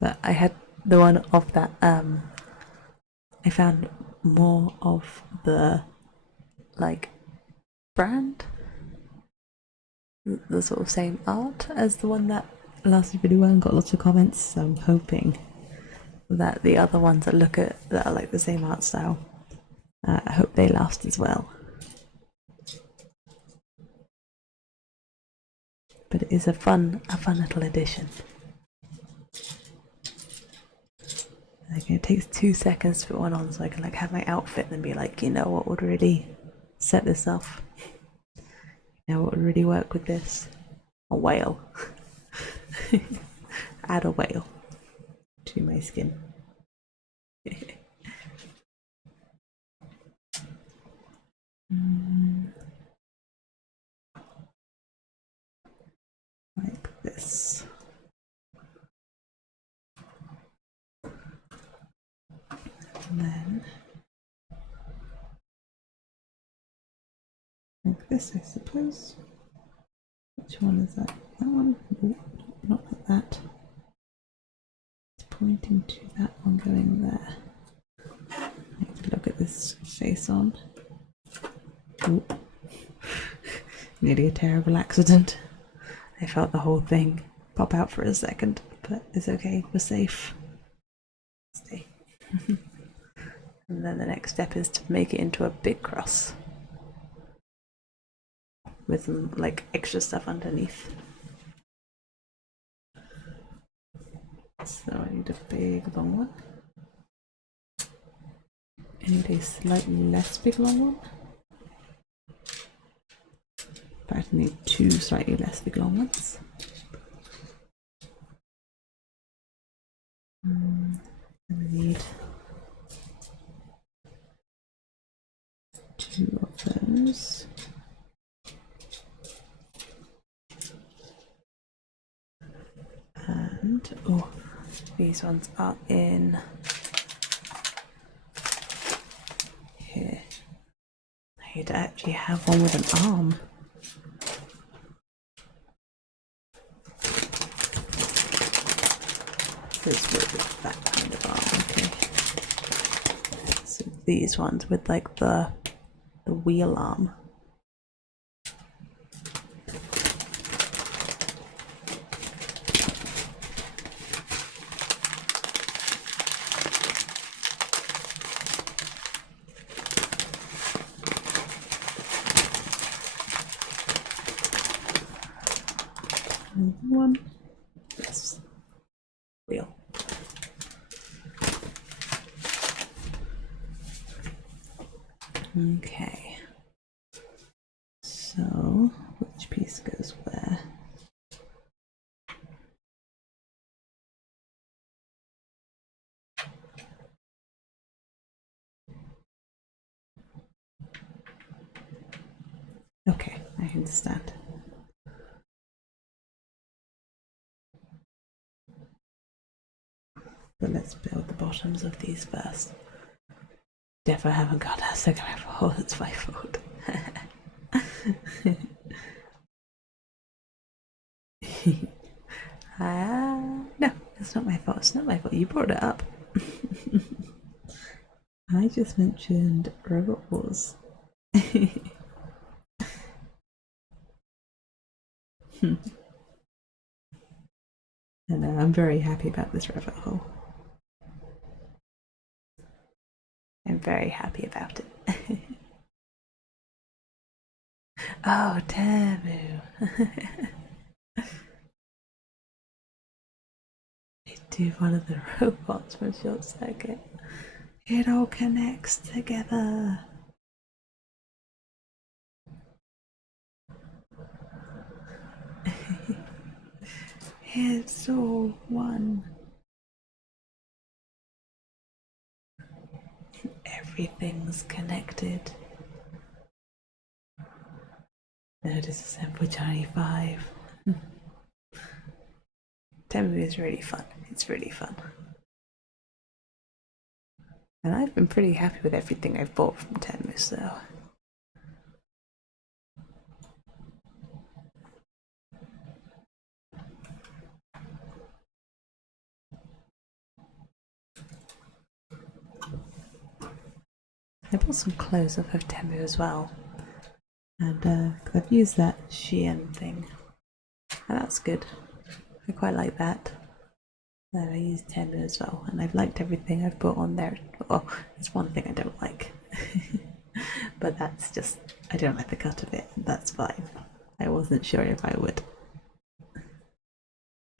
But I had the one of that, I found more of the, like, brand, the sort of same art as the one that lasted really well and got lots of comments, so I'm hoping that the other ones that look at that are like the same art style, I hope they last as well. But it is a fun little addition. Like, it takes 2 seconds to put one on, so I can like have my outfit and be like, you know what would really set this off? You know what would really work with this? A whale. Add a whale to my skin. Like this. And then like this, I suppose. Which one is that? That one? Oh, not like that. It's pointing to that one going there. I have to look at this face on. Ooh. Nearly a terrible accident. I felt the whole thing pop out for a second, but it's okay, we're safe. Stay. And then the next step is to make it into a big cross with some like extra stuff underneath. So I need a big long one. I need a slightly less big long one. In fact, I need 2 slightly less big long ones. And I need 2 of those. And oh, these ones are in here. I need to actually have one with an arm. This with that kind of arm, okay. So these ones with like the wheel arm. And one, this wheel. Okay, so which piece goes where? Okay, I understand. But let's build the bottoms of these first. Defo haven't got a second before, it's my fault. No, it's not my fault. It's not my fault. You brought it up. I just mentioned Robot Wars. And I'm very happy about this rabbit hole. I'm very happy about it. Oh, Temu! Do one of the robots from Short Circuit. It all connects together. It's all one. Everything's connected. No, disassemble Johnny 5. Temu is really fun. It's really fun. And I've been pretty happy with everything I've bought from Temu, so. I bought some clothes off of Temu as well. And cause I've used that Shein thing. And that's good. I quite like that. Then I use Temu as well, and I've liked everything I've bought on there. Well, there's one thing I don't like, but that's just, I don't like the cut of it. That's fine. I wasn't sure if I would.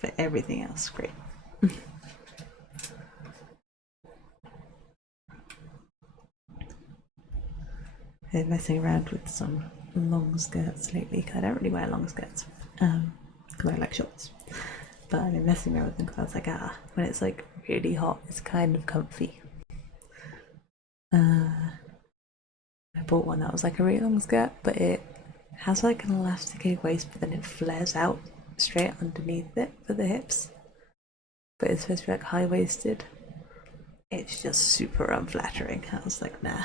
But everything else, great. I've been messing around with some long skirts lately, because I don't really wear long skirts, because I like shorts. But I've been messing around with them because I was like, when it's like really hot, it's kind of comfy. I bought one that was like a really long skirt, but it has like an elasticated waist, but then it flares out straight underneath it for the hips. But it's supposed to be like high-waisted. It's just super unflattering. I was like, nah,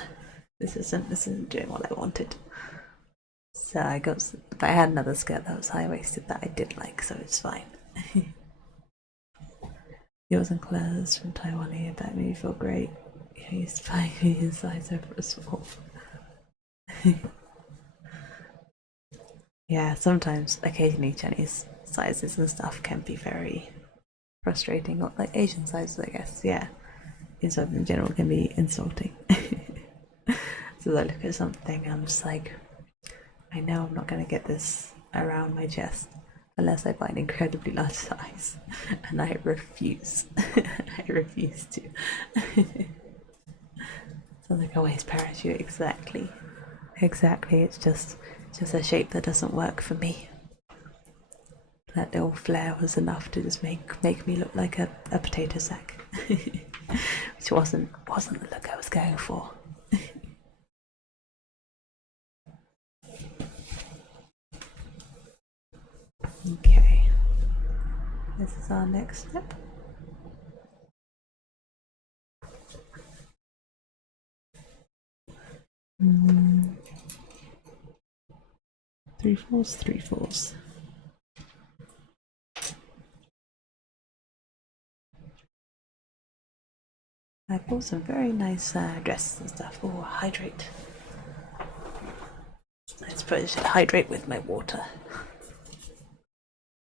this isn't doing what I wanted. So but I had another skirt that was high-waisted that I did like, so it's fine. Yours and clothes from Taiwan here that made me feel great. You used to buy me a size over a small. Yeah, sometimes, occasionally, Chinese sizes and stuff can be very frustrating, or like Asian sizes, I guess. Yeah, in general can be insulting. So I look at something, I'm just like, I know I'm not going to get this around my chest unless I buy an incredibly large size, and I refuse. I refuse to. So like a waist parachute, exactly. It's just a shape that doesn't work for me. That little flare was enough to just make me look like a potato sack, which wasn't the look I was going for. Okay, this is our next step. Three fours. I bought some very nice dresses and stuff. Oh, hydrate. I suppose I should hydrate with my water.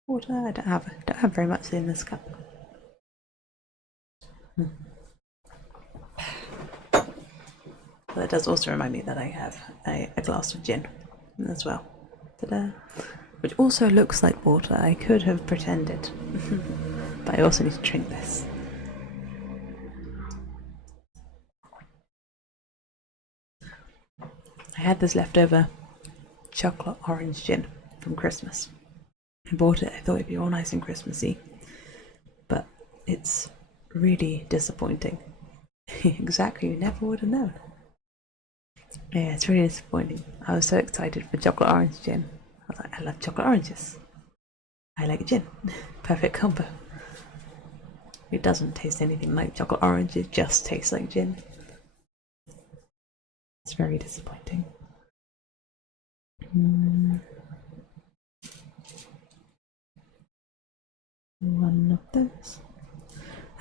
Water? I don't have very much in this cup. But that does also remind me that I have a glass of gin as well. Ta-da. Which also looks like water. I could have pretended. But I also need to drink this. I had this leftover chocolate orange gin from Christmas. I bought it, I thought it'd be all nice and Christmassy. But it's really disappointing. Exactly, you never would have known. Yeah, it's really disappointing. I was so excited for chocolate orange gin. I was like, I love chocolate oranges. I like gin. Perfect combo. It doesn't taste anything like chocolate orange, it just tastes like gin. It's very disappointing. One of those.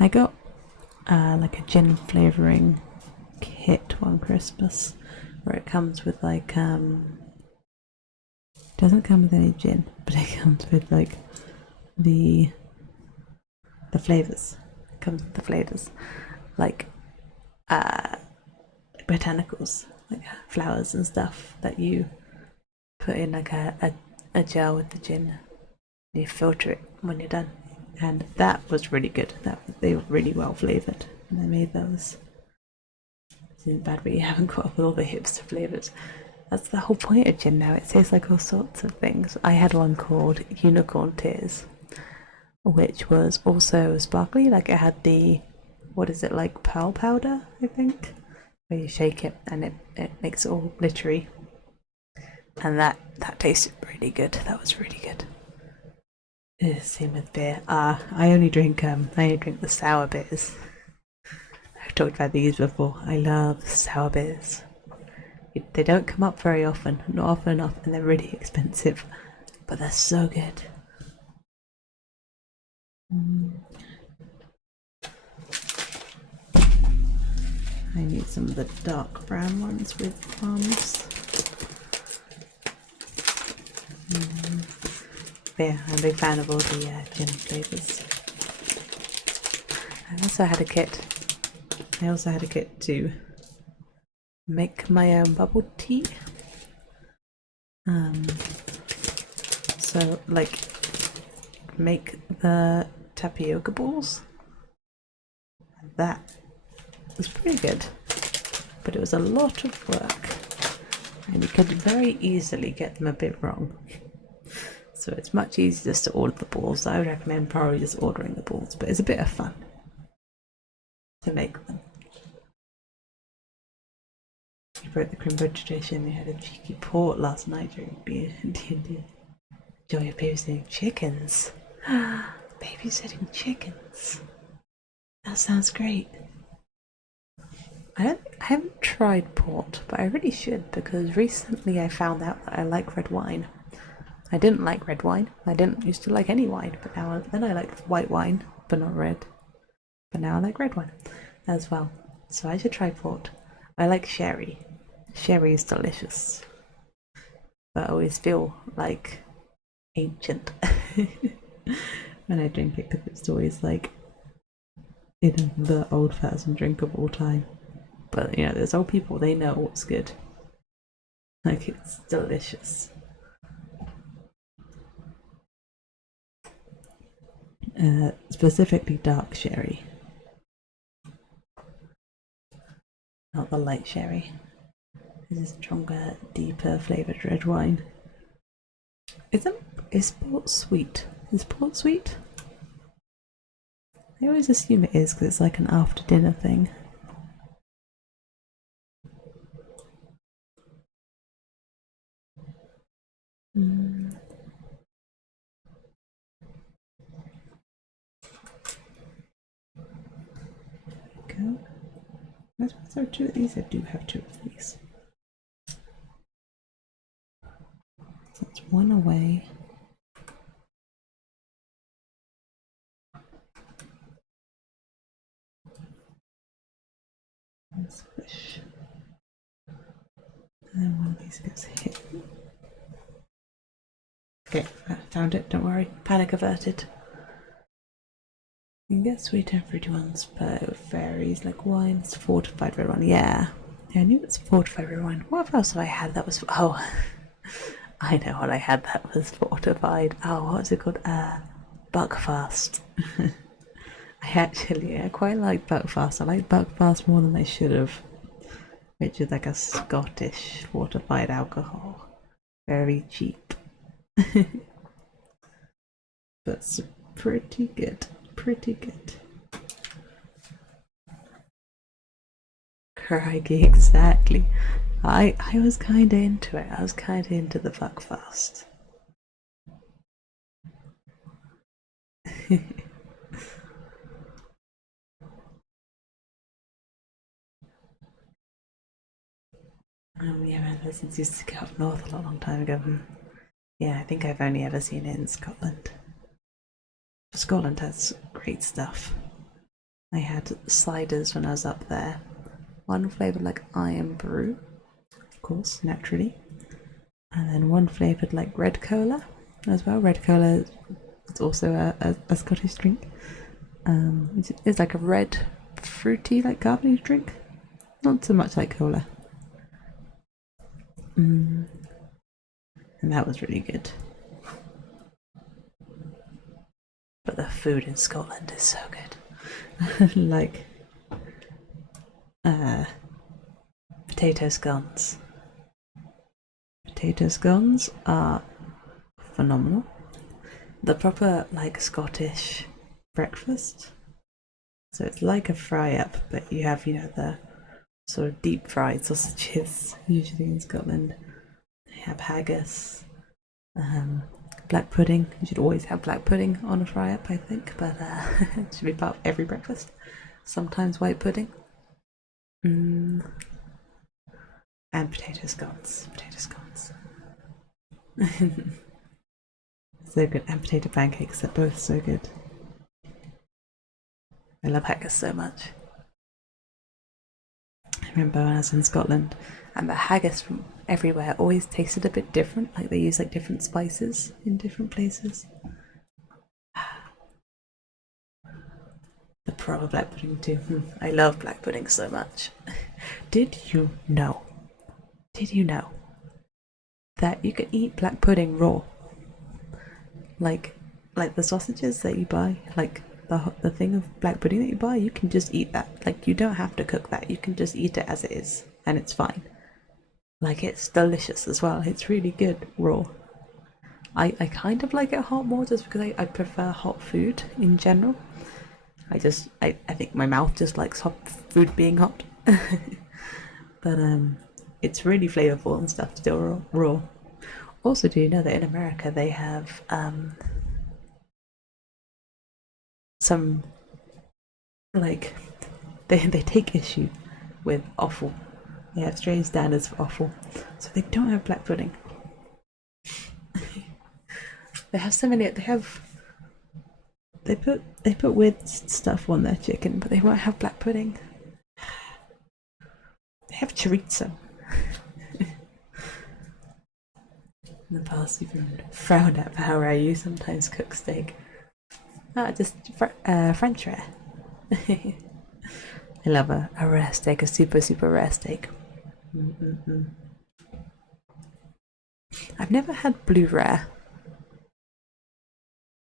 I got like a gin flavouring kit one Christmas where it comes with like doesn't come with any gin, but it comes with like the the flavors. It comes with the flavors, like botanicals, like flowers and stuff that you put in like a jar with the gin. You filter it when you're done, and that was really good. They were really well flavored, and I made those. It's not bad, but you haven't got up with all the hipster flavors. That's the whole point of gin now. It tastes like all sorts of things. I had one called Unicorn Tears, which was also sparkly. Like it had the, what is it, like pearl powder, I think, where you shake it and it makes it all glittery. And that tasted really good. That was really good. Same with beer. I only drink the sour beers. I've talked about these before. I love sour beers. They don't come up very often, not often enough, and they're really expensive, but they're so good. I need some of the dark brown ones with plums. Yeah, I'm a big fan of all the gin flavours. I also had a kit to make my own bubble tea. So like make the tapioca balls. That was pretty good, but it was a lot of work, and you could very easily get them a bit wrong. So it's much easier just to order the balls. I would recommend probably just ordering the balls, but it's a bit of fun to make them. You broke the Crimbridge tradition. We had a cheeky port last night during D&D. Joy of babysitting chickens. Babysitting chickens. That sounds great. I haven't tried port, but I really should, because recently I found out that I like red wine. I didn't like red wine. I didn't used to like any wine, but then I like white wine, but not red. But now I like red wine as well. So I should try port. I like sherry. Sherry is delicious, but I always feel like ancient when I drink it, because it's always like, you know, the old-fashioned drink of all time. But you know, there's old people, they know what's good. Like, it's delicious. Specifically dark sherry, not the light sherry. This is stronger, deeper flavoured red wine. Is port sweet? Is port sweet? I always assume it is, because it's like an after dinner thing. Go. That's why there are two of these. I do have two of these. So that's one away. And squish. And then one of these goes here. Okay, I found it, don't worry. Panic averted. You can get sweet and fruity ones, but it varies. Like wine, it's fortified red wine. Yeah, I knew it's fortified red wine. What else have I had that was? Oh, I know what I had that was fortified. Oh, what was it called? Buckfast. I quite like Buckfast. I like Buckfast more than I should have, which is like a Scottish fortified alcohol. Very cheap. But it's pretty good. Pretty good. Crikey, exactly. I was kinda into it. I was kinda into the Buckfast. Yeah, man, lessons used to go up north a long time ago. Yeah, I think I've only ever seen it in Scotland. Scotland has great stuff. I had ciders when I was up there. One flavoured like iron brew, of course, naturally. And then one flavoured like red cola as well. Red cola is also a Scottish drink. It's like a red, fruity, like carbonated drink. Not so much like cola. And that was really good. But the food in Scotland is so good. Like potato scones. Potato scones are phenomenal. The proper like Scottish breakfast. So it's like a fry up, but you have, the sort of deep fried sausages, usually in Scotland. They have haggis, black pudding. You should always have black pudding on a fry up, I think, but it should be part of every breakfast. Sometimes white pudding. And potato scones. So good. And potato pancakes, they're both so good. I love haggis so much. I remember when I was in Scotland, and the haggis from everywhere always tasted a bit different. Like they use like different spices in different places. The proper black pudding too. I love black pudding so much. Did you know that you can eat black pudding raw? Like the sausages that you buy, like the thing of black pudding that you buy, you can just eat that. Like you don't have to cook that. You can just eat it as it is, and it's fine. Like it's delicious as well. It's really good raw. I kind of like it hot more just because I prefer hot food in general. I think my mouth just likes hot food being hot. But it's really flavorful and stuff still raw. Also, do you know that in America they have some like they take issue with offal. They have strange standards for offal, so they don't have black pudding. They have so many. They put weird stuff on their chicken, but they won't have black pudding. They have chorizo. In the past, you've been frowned at for how rare you sometimes cook steak. Just French rare. I love a rare steak, a super rare steak. I've never had blue rare.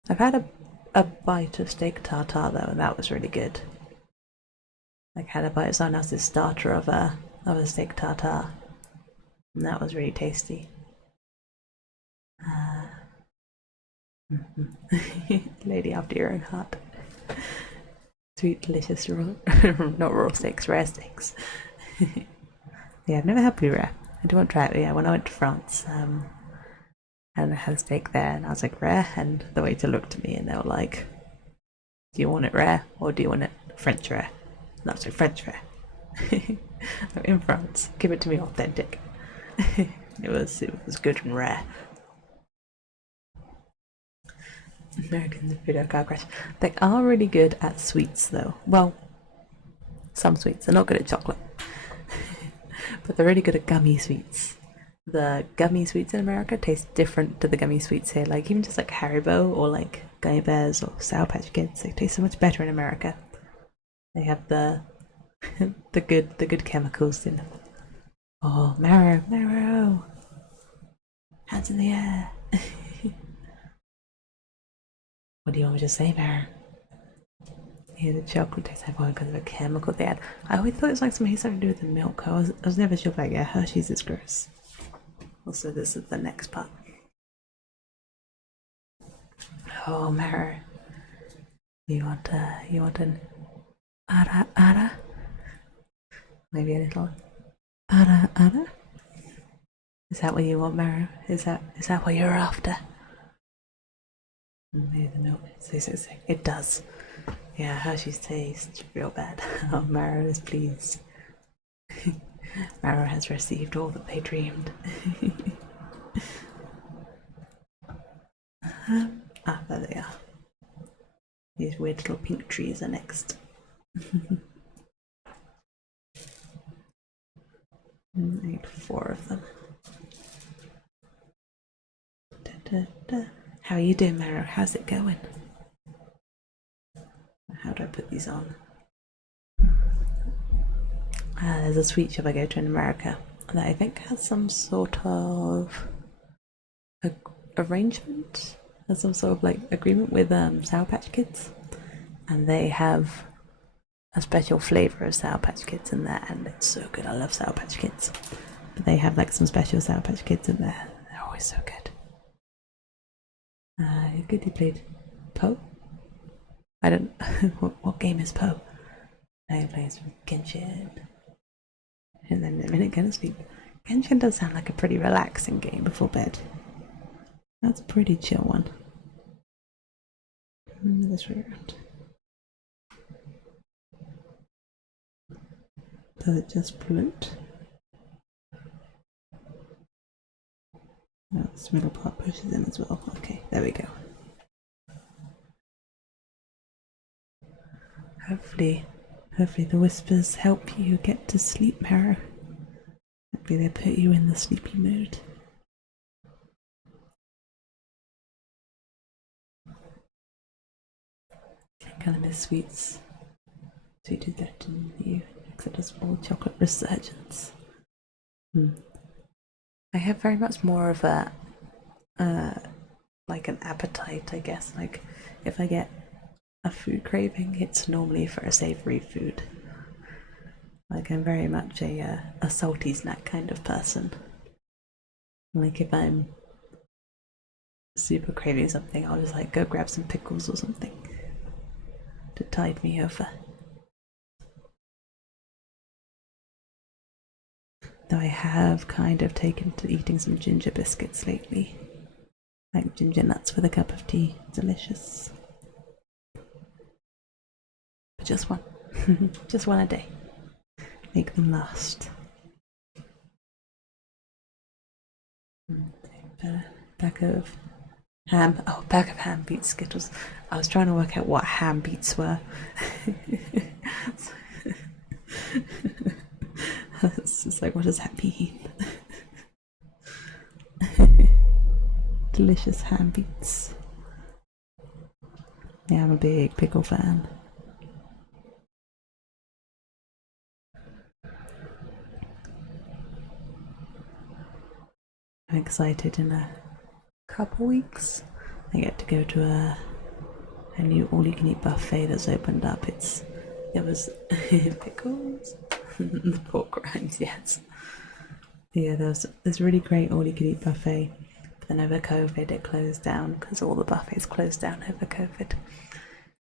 I've had a bite of steak tartare though, and that was really good. Like had a bite of someone else's starter of a steak tartare, and that was really tasty. Lady after your own heart. Sweet, delicious, not raw steaks, rare steaks. Yeah, I've never had blue rare. I do want to try it. Yeah, when I went to France, and I had a steak there, and I was like, rare, and the waiter looked at me and they were like, do you want it rare or do you want it French rare? And I was like, French rare. I'm in France. Give it to me authentic. It was good and rare. Americans and video car crash. They are really good at sweets though. Well, some sweets. They're not good at chocolate. But they're really good at gummy sweets. The gummy sweets in America taste different to the gummy sweets here. Like even just like Haribo or like Gummy Bears or Sour Patch Kids, they taste so much better in America. They have the the good chemicals in them. Oh, marrow. Hands in the air. What do you want me to say, Mara? Yeah, the chocolate tastes like one because of a chemical they add. I always thought it was like something to do with the milk. I was never sure, but yeah, Hershey's is gross. Also, this is the next part. Oh, Mara, you want an ara? Maybe a little ara? Is that what you want, Mara? Is that what you're after? Maybe the milk. It does. Yeah, Hershey's tastes real bad. Oh, Mara is pleased. Mara has received all that they dreamed. There they are. These weird little pink trees are next. I need 4 of them. How are you doing, Mara? How's it going? How do I put these on? There's a sweet shop I go to in America that I think has some sort of arrangement, has some sort of like agreement with Sour Patch Kids, and they have a special flavor of Sour Patch Kids in there, and it's so good. I love Sour Patch Kids, but they have like some special Sour Patch Kids in there. They're always so good. Good you played Poe? I don't. what game is Poe? I play some Genshin, and then a minute go to sleep. Genshin does sound like a pretty relaxing game before bed. That's a pretty chill one. This way around. Does it just pollute? No, this middle part pushes in as well. Okay, there we go. Hopefully the whispers help you get to sleep, Marrow. Hopefully they put you in the sleepy mood. I kind of miss Sweet's. Sweet is better than you, except a small chocolate resurgence. I have very much more of a, like an appetite, I guess. Like, if I get a food craving, it's normally for a savoury food. Like, I'm very much a salty snack kind of person. Like, if I'm super craving something, I'll just like go grab some pickles or something to tide me over. Though I have kind of taken to eating some ginger biscuits lately. Like ginger nuts with a cup of tea. Delicious. But just one. Just one a day. Make them last. Pack of ham. Oh, pack of ham beats Skittles. I was trying to work out what ham beats were. It's just like, what does that mean? Delicious ham beats. Yeah, I'm a big pickle fan. I'm excited. In a couple weeks I get to go to a new all-you-can-eat buffet that's opened up. There was pickles, the pork rinds, yes. Yeah, there's this really great all-you-can-eat buffet, but then over COVID it closed down because all the buffets closed down over COVID,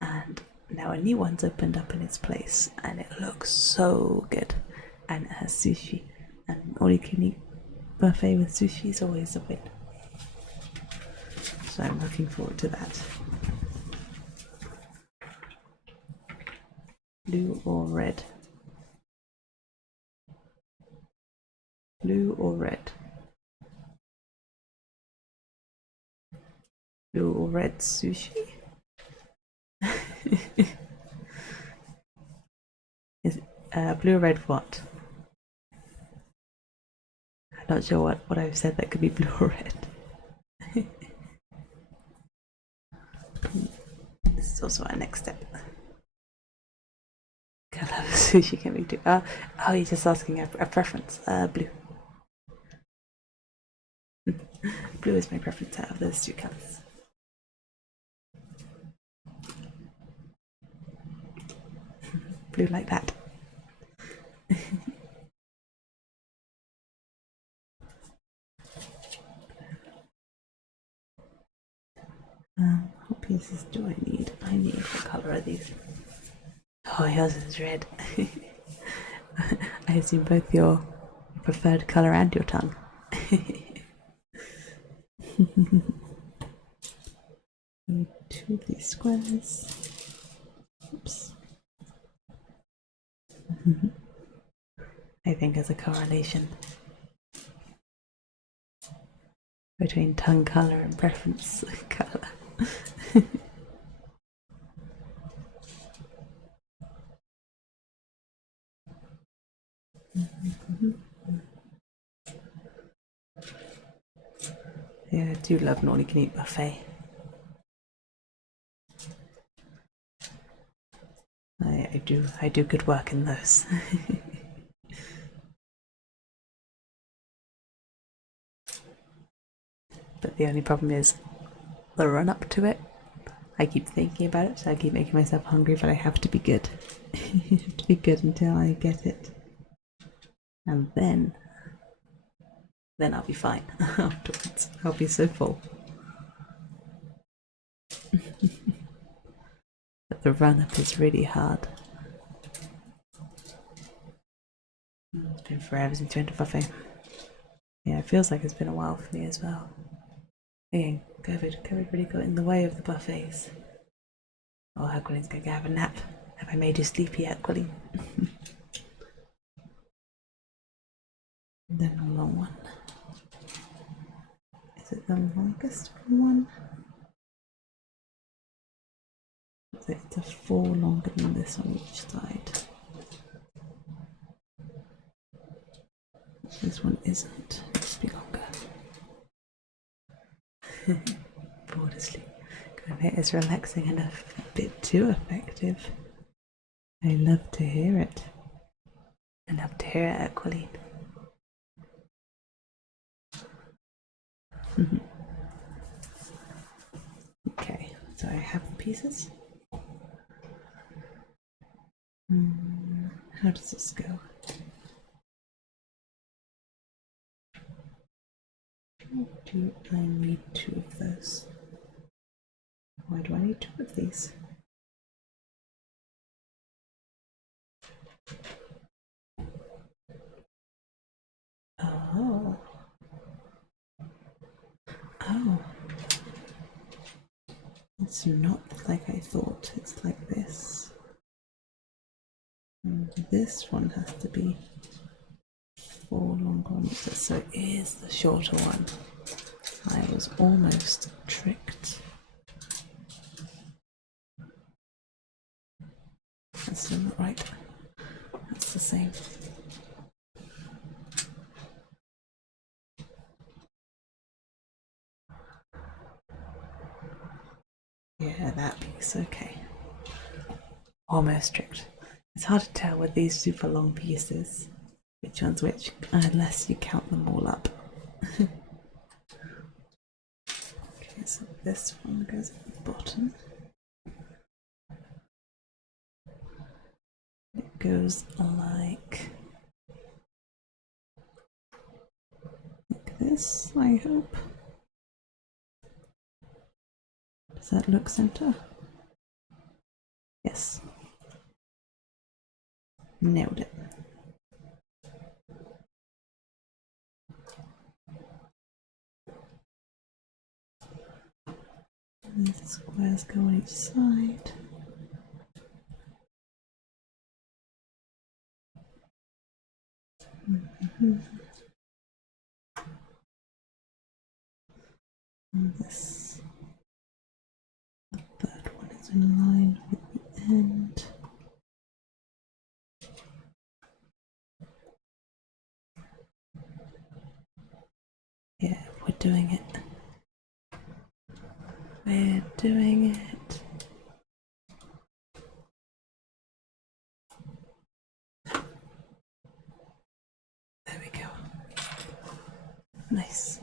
and now a new one's opened up in its place, and it looks so good, and it has sushi, and all-you-can-eat buffet with sushi is always a win. So I'm looking forward to that. Blue or red? Blue or red? Blue or red sushi? Is blue or red what? I'm not sure what I've said that could be blue or red. This is also our next step. Colour of sushi can be too. Oh, you're just asking a preference. Blue. Blue is my preference out of those two colours. Blue like that. What pieces do I need? I need, what colour are these? Oh, yours is red. I assume both your preferred colour and your tongue. Two of these squares. Oops. I think there's a correlation between tongue colour and preference colour. Yeah, I do love an all-you-can-eat buffet. I do good work in those. But the only problem is the run up to it. I keep thinking about it, so I keep making myself hungry, but I have to be good. I have to be good until I get it. And then I'll be fine afterwards. I'll be so full. But the run up is really hard. It's been forever since I went to buffet. Yeah, it feels like it's been a while for me as well. Again, COVID really got in the way of the buffets. Oh, Aquiline's gonna go have a nap. Have I made you sleepy yet, Aqualine? Then a long one. Is it the longest one? It's a 4 longer than this on each side. This one isn't. It must be longer. Bored asleep. It is relaxing and a bit too effective. I love to hear it. I love to hear it, Aqualine. Okay, so I have the pieces. How does this go? Do I need 2 of those? Why do I need 2 of these? Oh. Oh. It's not like I thought. It's like this. And this one has to be 4 longer ones, so it is the shorter one. I was almost tricked. That's still not right. That's the same. Yeah, that piece, okay. Almost tricked. It's hard to tell with these super long pieces which one's which, unless you count them all up. Okay, so this one goes at the bottom. It goes like this, I hope. Does that look center? Yes. Nailed it. And the squares go on each side. And this, the third one is in line with the end. Yeah, we're doing it. We're doing it. There we go. Nice.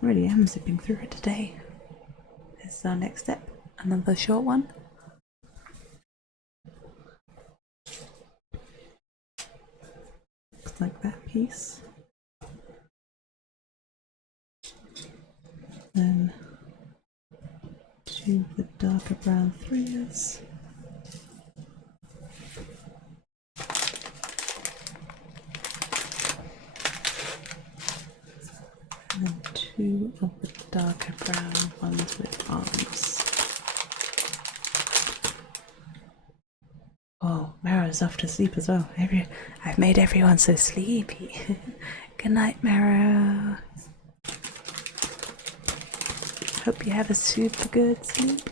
Really am zipping through it today. This is our next step. Another short one. Looks like that piece. Then 2 of the darker brown threads. And then 2 of the darker brown ones with arms. Oh, Mara's off to sleep as well. I've made everyone so sleepy. Good night, Mara. Hope you have a super good sleep.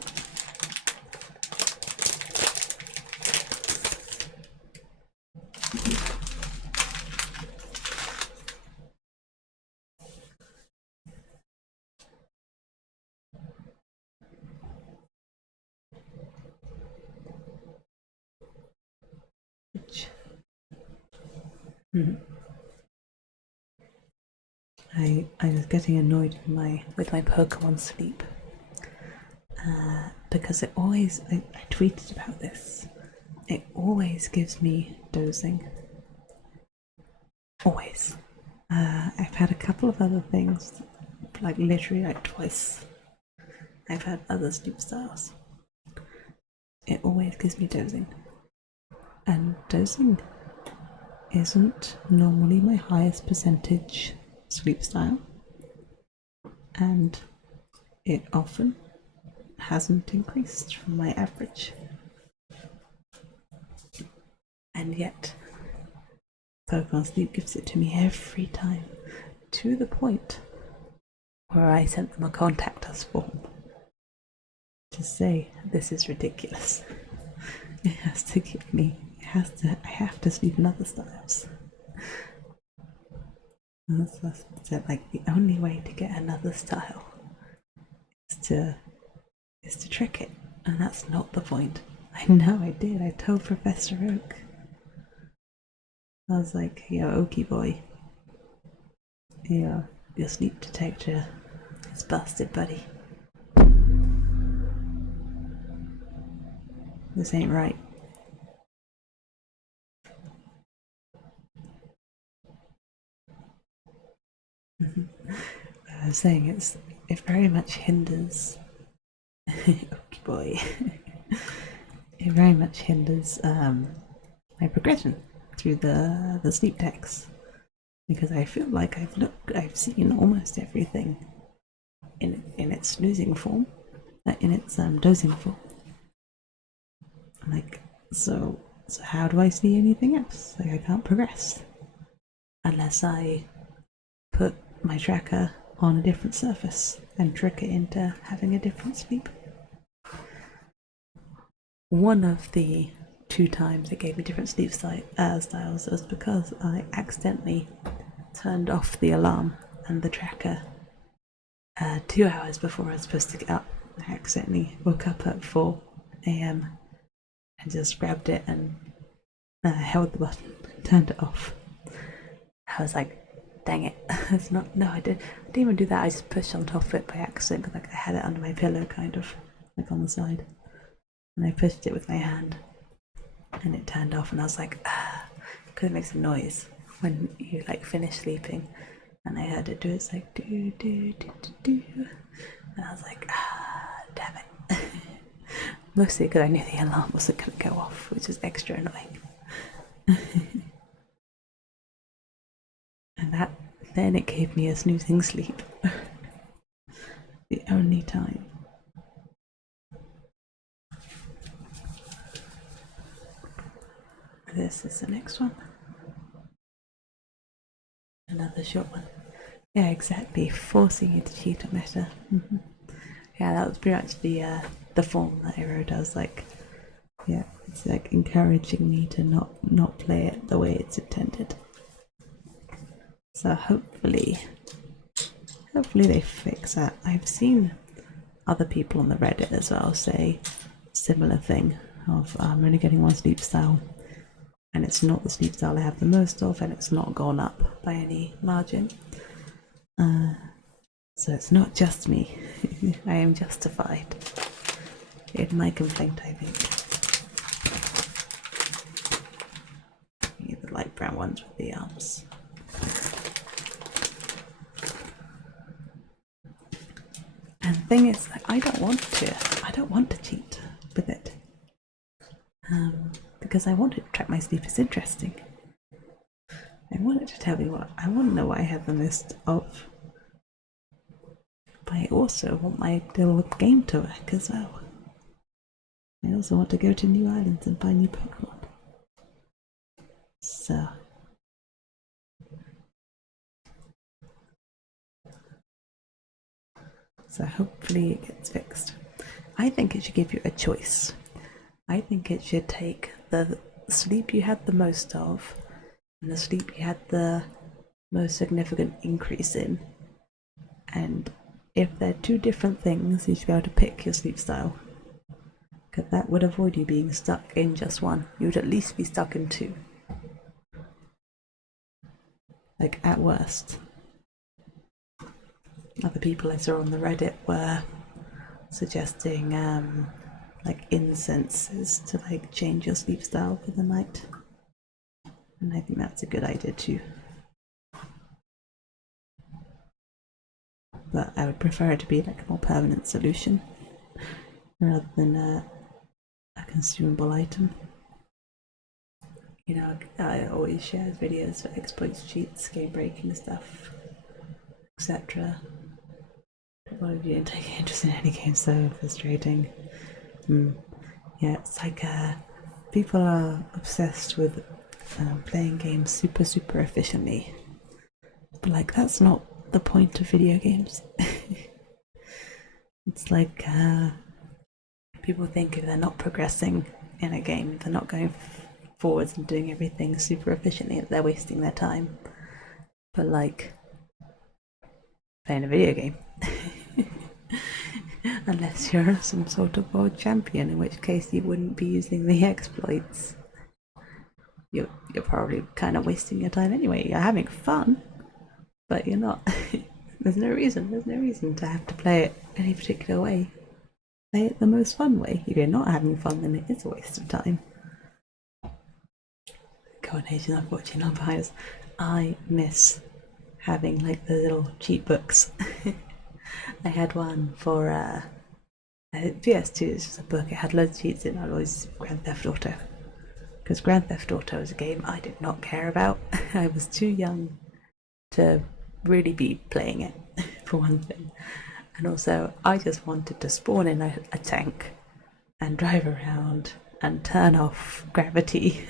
I was getting annoyed with my Pokemon sleep because it always I tweeted about this. It always gives me dozing. Always. I've had a couple of other things, like literally like twice. I've had other sleep styles. It always gives me dozing. And dozing isn't normally my highest percentage sleep style. And it often hasn't increased from my average. And yet, Pokemon Sleep gives it to me every time, to the point where I sent them a contact us form to say this is ridiculous. It has to give me, I have to sleep in other styles. And that's like the only way to get another style is to trick it, and that's not the point. I know I did. I told Professor Oak. I was like, yo, Okie boy, your sleep detector is busted, buddy. This ain't right. I was saying it very much hinders. Okie boy. It very much hinders my progression through the sleep text, because I feel like I've seen almost everything in its snoozing form, in its dozing form. Like, so how do I see anything else? Like, I can't progress unless I put my tracker on a different surface and trick it into having a different sleep. One of the 2 times it gave me different sleep styles was because I accidentally turned off the alarm and the tracker 2 hours before I was supposed to get up. I accidentally woke up at 4 a.m. and just grabbed it and held the button and turned it off. I was like, dang it. It's not, no, I didn't even do that. I just pushed on top of it by accident because like, I had it under my pillow, kind of like on the side, and I pushed it with my hand and it turned off, and I was like, because it makes a noise when you like finish sleeping, and I heard it do, it's like do do do do do, and I was like, damn it. Mostly because I knew the alarm wasn't going to go off, which is extra annoying. And then it gave me a snoozing sleep. The only time. This is the next one. Another short one. Yeah, exactly. Forcing you to cheat on meta. Yeah, that was pretty much the form that I wrote. I was like, yeah, it's like encouraging me to not play it the way it's intended. So hopefully they fix that. I've seen other people on the Reddit as well say similar thing of I'm only getting one sleep style, and it's not the sleep style I have the most of, and it's not gone up by any margin. So it's not just me. I am justified in my complaint, I think. The light brown ones with the arms. And the thing is, like, I don't want to cheat with it, because I want it to track my sleep. It's interesting. I want it to tell me what I want to know what I have the most of, but I also want my little game to work as well. I also want to go to new islands and find new Pokemon. So hopefully it gets fixed. I think it should give you a choice. I think it should take the sleep you had the most of and the sleep you had the most significant increase in, and if they're 2 different things, you should be able to pick your sleep style, because that would avoid you being stuck in just one. You would at least be stuck in 2. like at worst. Other people I saw on the Reddit were suggesting like incenses to like change your sleep style for the night, and I think that's a good idea too. But I would prefer it to be like a more permanent solution rather than a consumable item. You know, I always share videos for exploits, cheats, game breaking stuff, etc. Why would you didn't take interest in any game? So frustrating. Yeah, it's like people are obsessed with playing games super efficiently, but like that's not the point of video games. It's like people think if they're not progressing in a game, they're not going forwards and doing everything super efficiently, they're wasting their time. But like playing a video game. Unless you're some sort of world champion, in which case you wouldn't be using the exploits. You're probably kind of wasting your time anyway. You're having fun, but you're not. There's no reason to have to play it any particular way. Play it the most fun way. If you're not having fun, then it is a waste of time. Coordination of watching long behind. I miss having like the little cheat books. I had one for PS2. It's just a book. It had loads of cheats in. I always Grand Theft Auto, because Grand Theft Auto is a game I did not care about. I was too young to really be playing it, for one thing, and also I just wanted to spawn in a tank and drive around and turn off gravity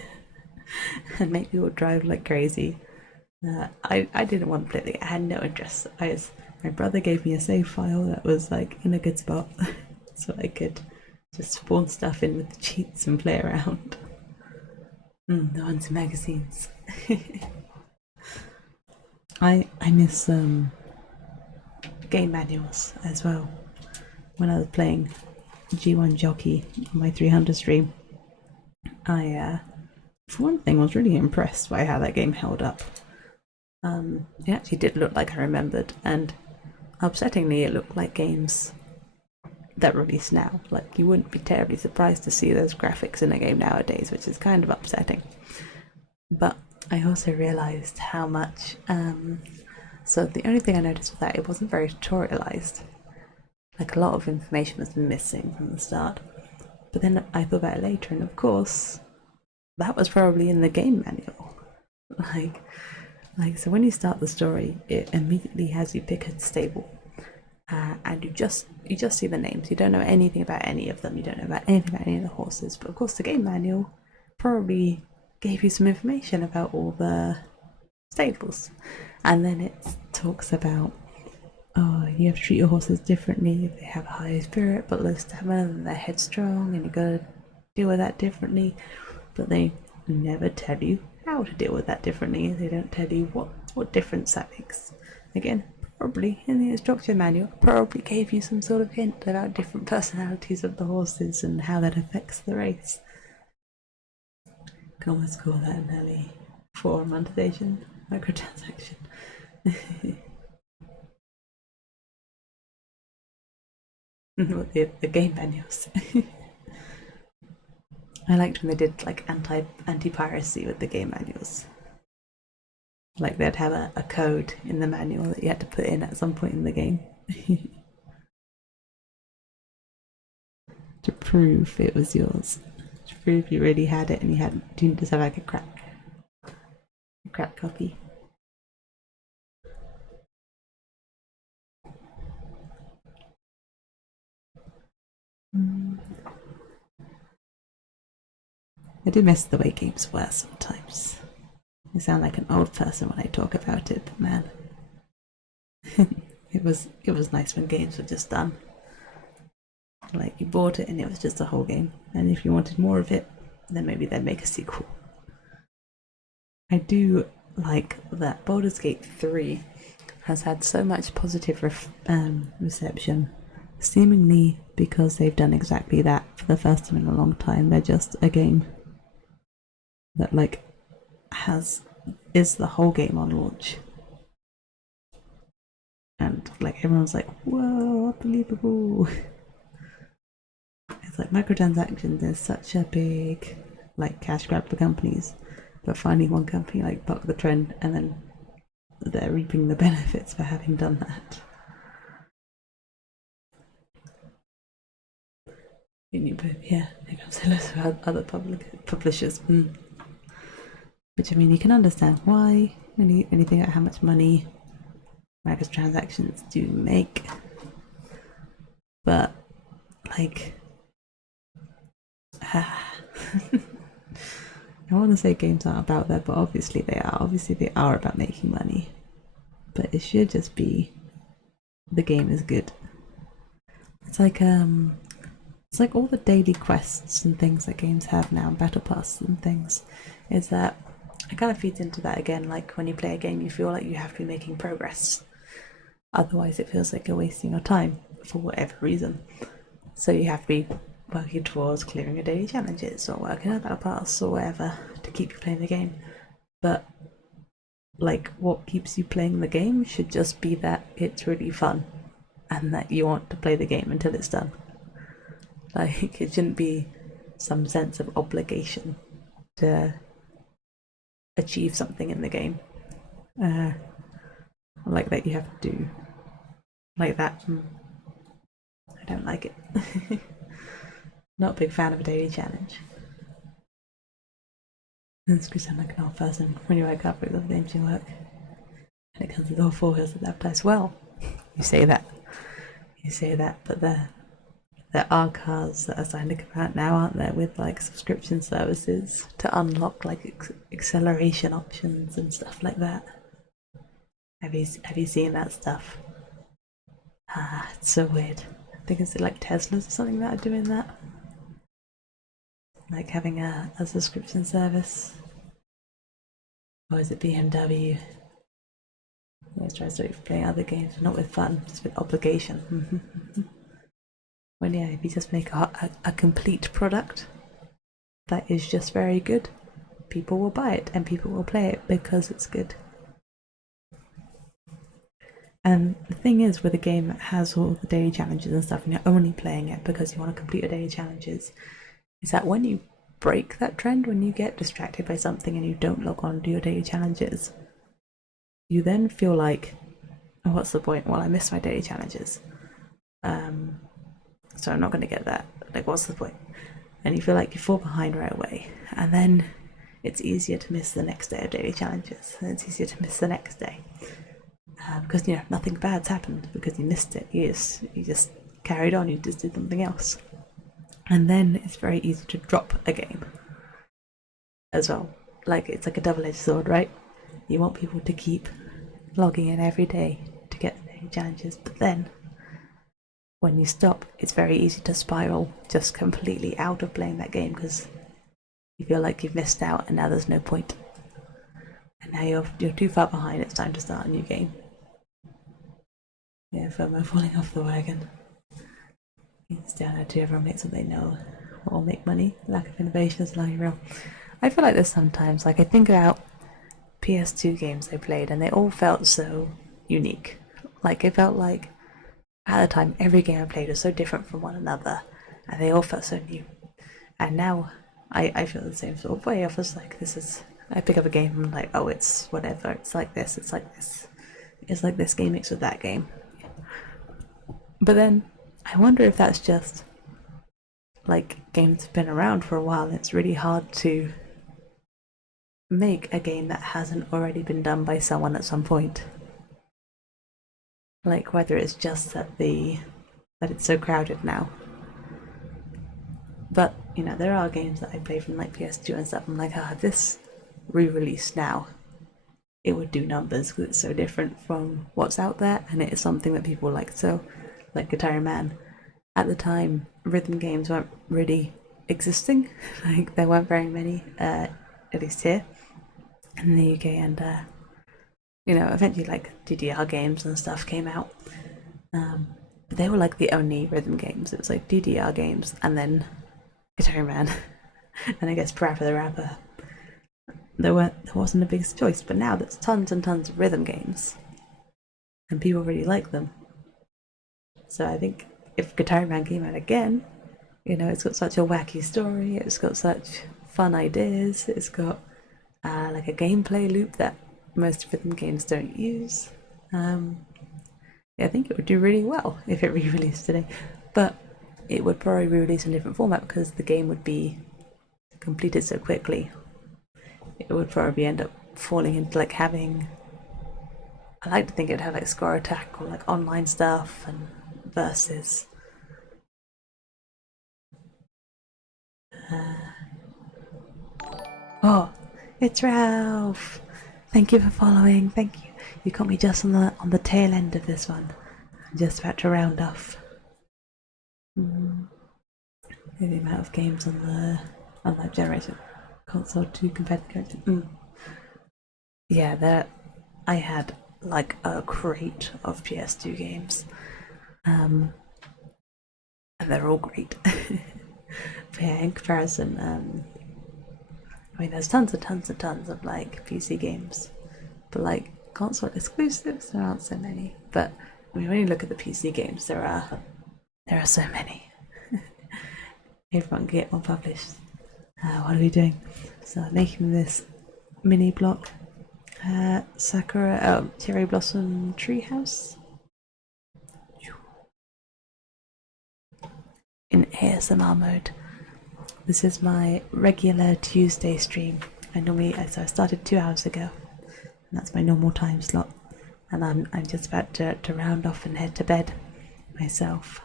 and make people drive like crazy. I didn't want to play the game. I had no interest. My brother gave me a save file that was like in a good spot, so I could just spawn stuff in with the cheats and play around. The ones in magazines. I miss game manuals as well. When I was playing G1 Jockey on my 300 stream, I for one thing was really impressed by how that game held up. It actually did look like I remembered, and upsettingly it looked like games that release now. Like, you wouldn't be terribly surprised to see those graphics in a game nowadays, which is kind of upsetting. But I also realised how much so the only thing I noticed was that it wasn't very tutorialized. Like, a lot of information was missing from the start. But then I thought about it later, and of course that was probably in the game manual. Like so when you start the story, it immediately has you pick a stable, and you just see the names. You don't know anything about any of them. You don't know about anything about any of the horses. But of course, the game manual probably gave you some information about all the stables, and then it talks about, oh, you have to treat your horses differently. If they have a high spirit but low stamina, then they're headstrong, and you gotta deal with that differently. But they never tell you how to deal with that differently. They don't tell you what difference that makes. Again, probably in the instruction manual, probably gave you some sort of hint about different personalities of the horses and how that affects the race. Can almost call that an early forum monetization, microtransaction. the game manuals. I liked when they did like anti-piracy with the game manuals. Like, they'd have a code in the manual that you had to put in at some point in the game to prove it was yours, to prove you really had it and you didn't just have like a crap copy. I do miss the way games were sometimes. I sound like an old person when I talk about it, but man, it was nice when games were just done. Like, you bought it and it was just a whole game, and if you wanted more of it, then maybe they'd make a sequel. I do like that Baldur's Gate 3 has had so much positive reception, seemingly because they've done exactly that for the first time in a long time. They're just a game that like has is the whole game on launch. And like everyone's like, whoa, unbelievable. It's like microtransactions is such a big like cash grab for companies, but finding one company like buck the trend and then they're reaping the benefits for having done that. Yeah, maybe I'm so less about other publishers. Which I mean, you can understand why when you think about how much money microtransactions do make, but like, I want to say games aren't about that, but obviously they are. Obviously they are about making money, but it should just be the game is good. It's like all the daily quests and things that games have now, battle pass and things. Is that it kind of feeds into that again? Like when you play a game, you feel like you have to be making progress. Otherwise, it feels like you're wasting your time for whatever reason. So you have to be working towards clearing your daily challenges or working a battle pass or whatever to keep you playing the game. But like what keeps you playing the game should just be that it's really fun and that you want to play the game until it's done. Like it shouldn't be some sense of obligation to achieve something in the game. Like that you have to do like that. I don't like it. Not a big fan of a daily challenge. It's because I'm like an old person. When you wake up with the games you work, and it comes with all 4 hills of advertise. Well, you say that, but there are cars that are starting to come out now, aren't there, with like subscription services to unlock like acceleration options and stuff like that. Have you seen that stuff? It's so weird. I think it's like Teslas or something that are doing that. Like having a subscription service. Or is it BMW? Let's try to playing other games, not with fun, just with obligation. When yeah, if you just make a complete product that is just very good, people will buy it and people will play it because it's good. And the thing is, with a game that has all the daily challenges and stuff, and you're only playing it because you want to complete your daily challenges, is that when you break that trend, when you get distracted by something and you don't log on to your daily challenges, you then feel like, oh, what's the point? Well, I missed my daily challenges. So I'm not going to get that. Like, what's the point? And you feel like you fall behind right away. And then it's easier to miss the next day of daily challenges. And it's easier to miss the next day. Because, nothing bad's happened because you missed it. You just carried on. You just did something else. And then it's very easy to drop a game as well. Like, it's like a double-edged sword, right? You want people to keep logging in every day to get the challenges, but then when you stop, it's very easy to spiral just completely out of playing that game because you feel like you've missed out and now there's no point. And now you're too far behind, it's time to start a new game. Yeah, FOMO falling off the wagon. It's down to everyone makes what they know or make money. Lack of innovation is lying real. I feel like this sometimes. Like I think about PS2 games I played and they all felt so unique. Like it felt like at the time every game I played was so different from one another and they all felt so new. And now I feel the same sort of way. I was like, I pick up a game and I'm like, oh, it's whatever, it's like this, it's like this. It's like this game mixed with that game. But then I wonder if that's just like games have been around for a while and it's really hard to make a game that hasn't already been done by someone at some point. Like whether it's just that it's so crowded now. But there are games that I play from like PS2 and stuff. I'm like, if this re-released now, it would do numbers because it's so different from what's out there, and it is something that people like. So, like Guitar Man, at the time, rhythm games weren't really existing. Like there weren't very many, at least here in the UK, and eventually like DDR games and stuff came out. But they were like the only rhythm games. It was like DDR games and then Guitar Man and I guess Parappa the Rapper. there wasn't a big choice, but now there's tons and tons of rhythm games, and people really like them. So I think if Guitar Man came out again, it's got such a wacky story, it's got such fun ideas, it's got like a gameplay loop that most rhythm games don't use. I think it would do really well if it re-released today, but it would probably re-release in a different format because the game would be completed so quickly. It would probably end up falling into like having. I like to think it would have like score attack or like online stuff and versus. Oh, it's Ralph. Thank you for following. Thank you. You caught me just on the tail end of this one. I'm just about to round off. The amount of games on the live generation console to competitive. Yeah, I had like a crate of PS2 games, and they're all great. But yeah, in comparison, I mean, there's tons and tons and tons of like PC games, but like console exclusives, there aren't so many. But I mean, when you look at the PC games, there are so many. Everyone can get one published. What are we doing? So I'm making this mini block Sakura Cherry Blossom Treehouse in ASMR mode. This is my regular Tuesday stream. I started 2 hours ago, and that's my normal time slot. And I'm just about to round off and head to bed myself.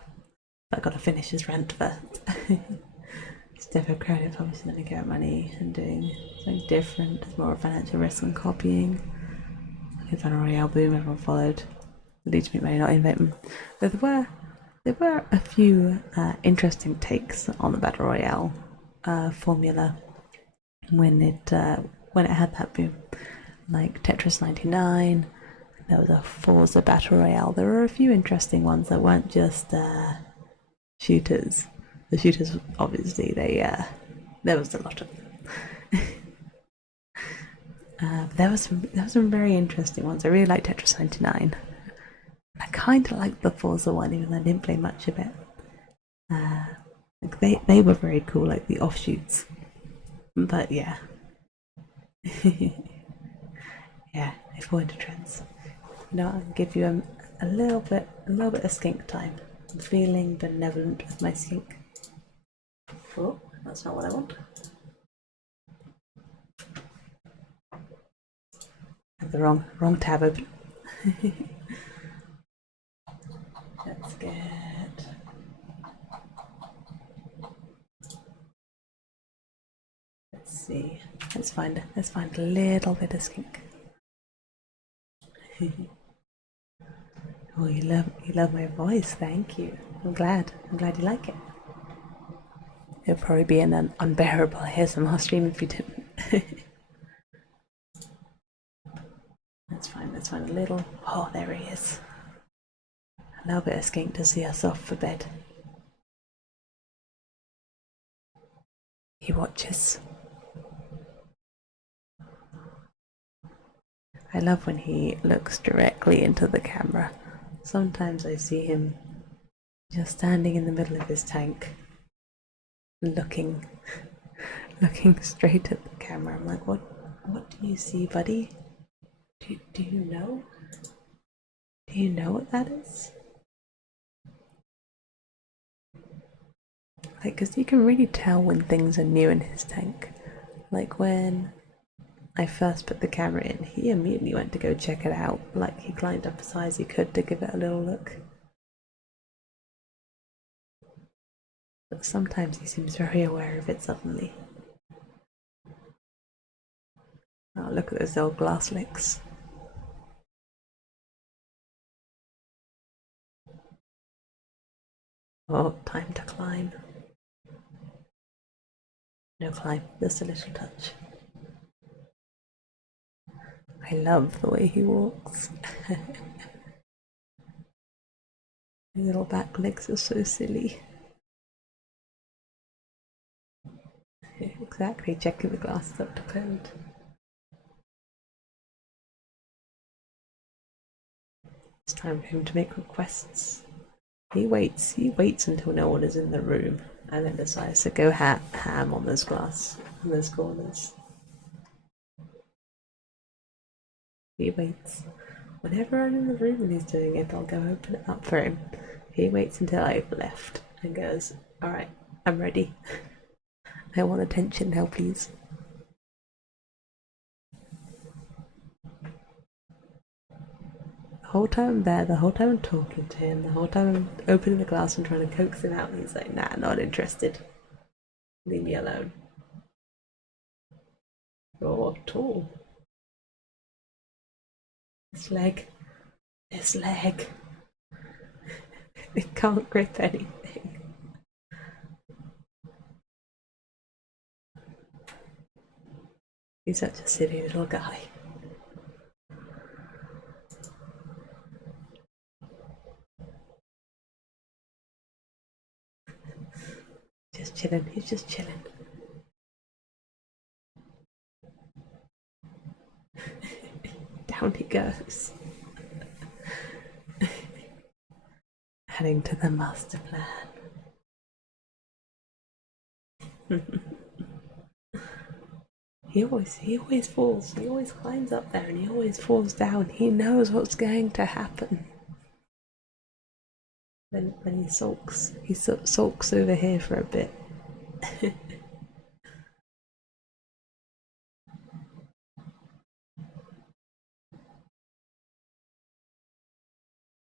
But I've got to finish this rant first. Steph Credit obviously going to get money and doing something different. There's more financial risk than copying. The Battle Royale boom, everyone followed. Lead me may not invite them. There were a few interesting takes on the Battle Royale formula when it had that boom, like Tetris 99. There was a Forza Battle Royale. There were a few interesting ones that weren't just shooters. The shooters, obviously, there was a lot of them. There was some very interesting ones. I really liked Tetris 99. I kind of liked the Forza one, even though I didn't play much of it. Like they were very cool, like the offshoots. But yeah, yeah, they fall into trends. I'll give you a little bit of skink time. I'm feeling benevolent with my skink. Oh, that's not what I want. I have the wrong tab open. Let's get. Let's see. Let's find a little bit of skink. Oh, you love my voice. Thank you. I'm glad you like it. It'll probably be an unbearable ASMR stream if you didn't. Let's find a little. Oh, there he is. A little bit of skink to see us off for bed. He watches. I love when he looks directly into the camera. Sometimes I see him just standing in the middle of his tank, looking straight at the camera. I'm like, what do you see, buddy? Do you know? Do you know what that is? Like, because you can really tell when things are new in his tank. Like when I first put the camera in, he immediately went to go check it out. Like, he climbed up as high as he could to give it a little look. But sometimes he seems very aware of it suddenly. Oh, look at those old glass licks. Oh, time to climb. No climb, just a little touch. I love the way he walks. His little back legs are so silly. Exactly, checking the glasses up to code. It's time for him to make requests. He waits until no one is in the room and then decides to go ham on those on those corners. He waits. Whenever I'm in the room and he's doing it, I'll go open it up for him. He waits until I've left and goes, "Alright, I'm ready. I want attention now, please." The whole time I'm there, the whole time I'm talking to him, the whole time I'm opening the glass and trying to coax him out, and he's like, "Nah, not interested. Leave me alone." You're tall. This leg. It can't grip anything. He's such a silly little guy. Just chilling, he's just chilling. Down he goes. Heading to the master plan. He always falls. He always climbs up there and he always falls down. He knows what's going to happen. Then he sulks. He sulks over here for a bit.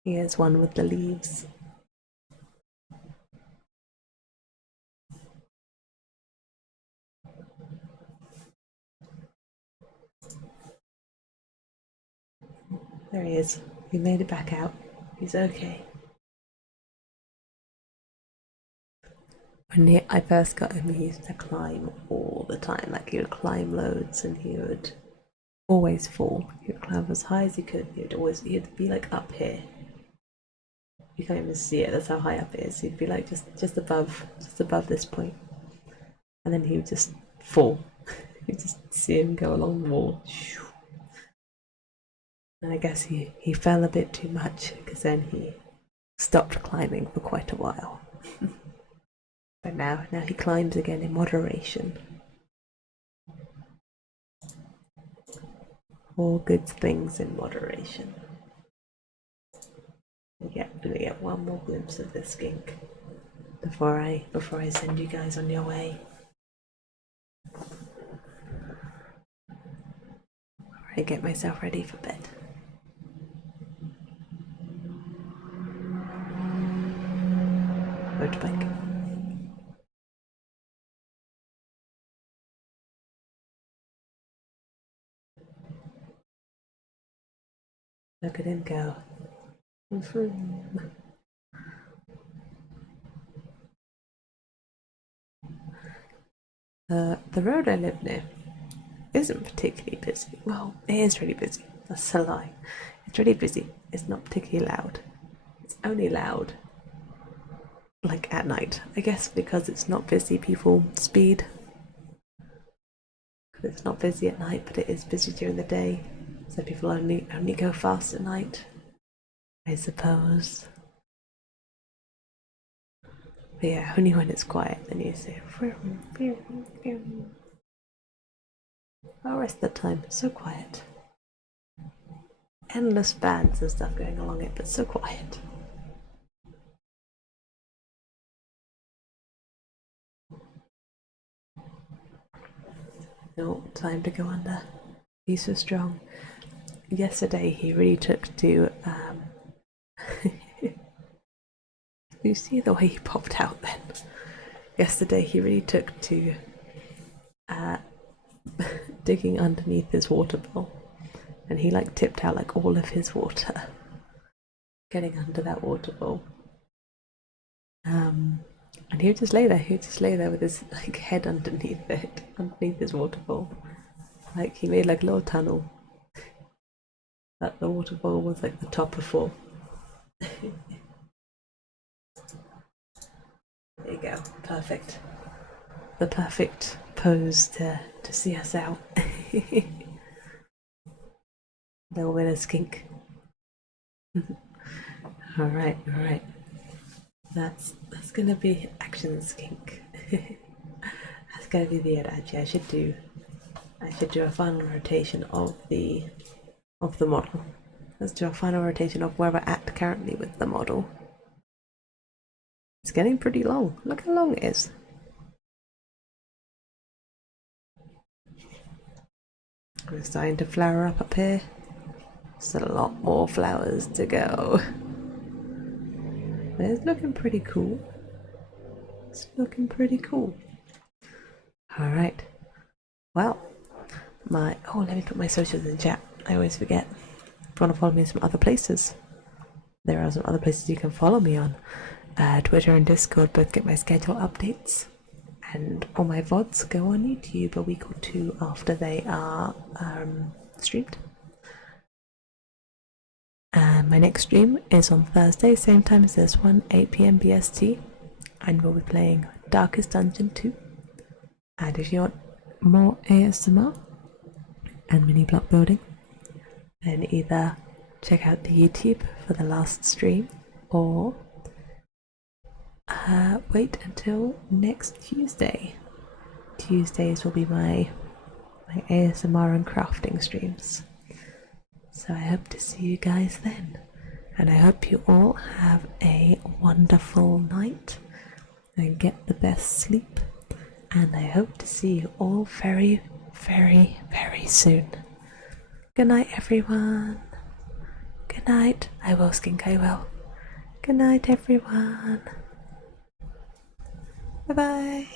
Here's one with the leaves. There he is. He made it back out. He's okay. When I first got him, he used to climb all the time. Like, he would climb loads and he would always fall. He would climb as high as he could. He'd be like up here. You can't even see it, that's how high up it is. He'd be like just above this point. And then he would just fall. You just see him go along the wall. And I guess he fell a bit too much, because then he stopped climbing for quite a while. But now he climbs again in moderation. All good things in moderation. We get one more glimpse of the skink before I send you guys on your way. Before I get myself ready for bed. Motorbike. Look at him go. The road I live near isn't particularly busy. Well, it is really busy. That's a lie. It's really busy. It's not particularly loud. It's only loud like at night. I guess because it's not busy, people speed. It's not busy at night, but it is busy during the day. So people only go fast at night, I suppose. But yeah, only when it's quiet, then you say. The rest of the time, so quiet. Endless bands and stuff going along it, but so quiet. No time to go under. He's so strong. Yesterday he really took to you see the way he popped out then? Yesterday he really took to digging underneath his water bowl, and he like tipped out like all of his water getting under that water bowl. And he would just lay there with his like head underneath his water bowl. Like, he made like a little tunnel that the water bowl was like the top of for. There you go, perfect. The perfect pose to see us out. Little bit of skink. Alright, alright. That's gonna be action skink. That's gonna be the end. Actually, I should do a final rotation of the model. Let's do a final rotation of where we're at currently with the model. It's getting pretty long. Look how long it is. We're starting to flower up here. There's a lot more flowers to go. But it's looking pretty cool. It's looking pretty cool. Alright. Well, let me put my socials in chat. I always forget. If you want to follow me in some other places, there are some other places you can follow me on. Twitter and Discord both get my schedule updates. And all my VODs go on YouTube a week or two after they are streamed. My next stream is on Thursday, same time as this one, 8 PM BST, and we'll be playing Darkest Dungeon 2. And if you want more ASMR and mini block building, then either check out the YouTube for the last stream or wait until next Tuesday. Tuesdays will be my ASMR and crafting streams. So I hope to see you guys then. And I hope you all have a wonderful night and get the best sleep. And I hope to see you all very, very, very soon. Good night, everyone. Good night. I will, Skink, I will. Good night, everyone. Bye-bye.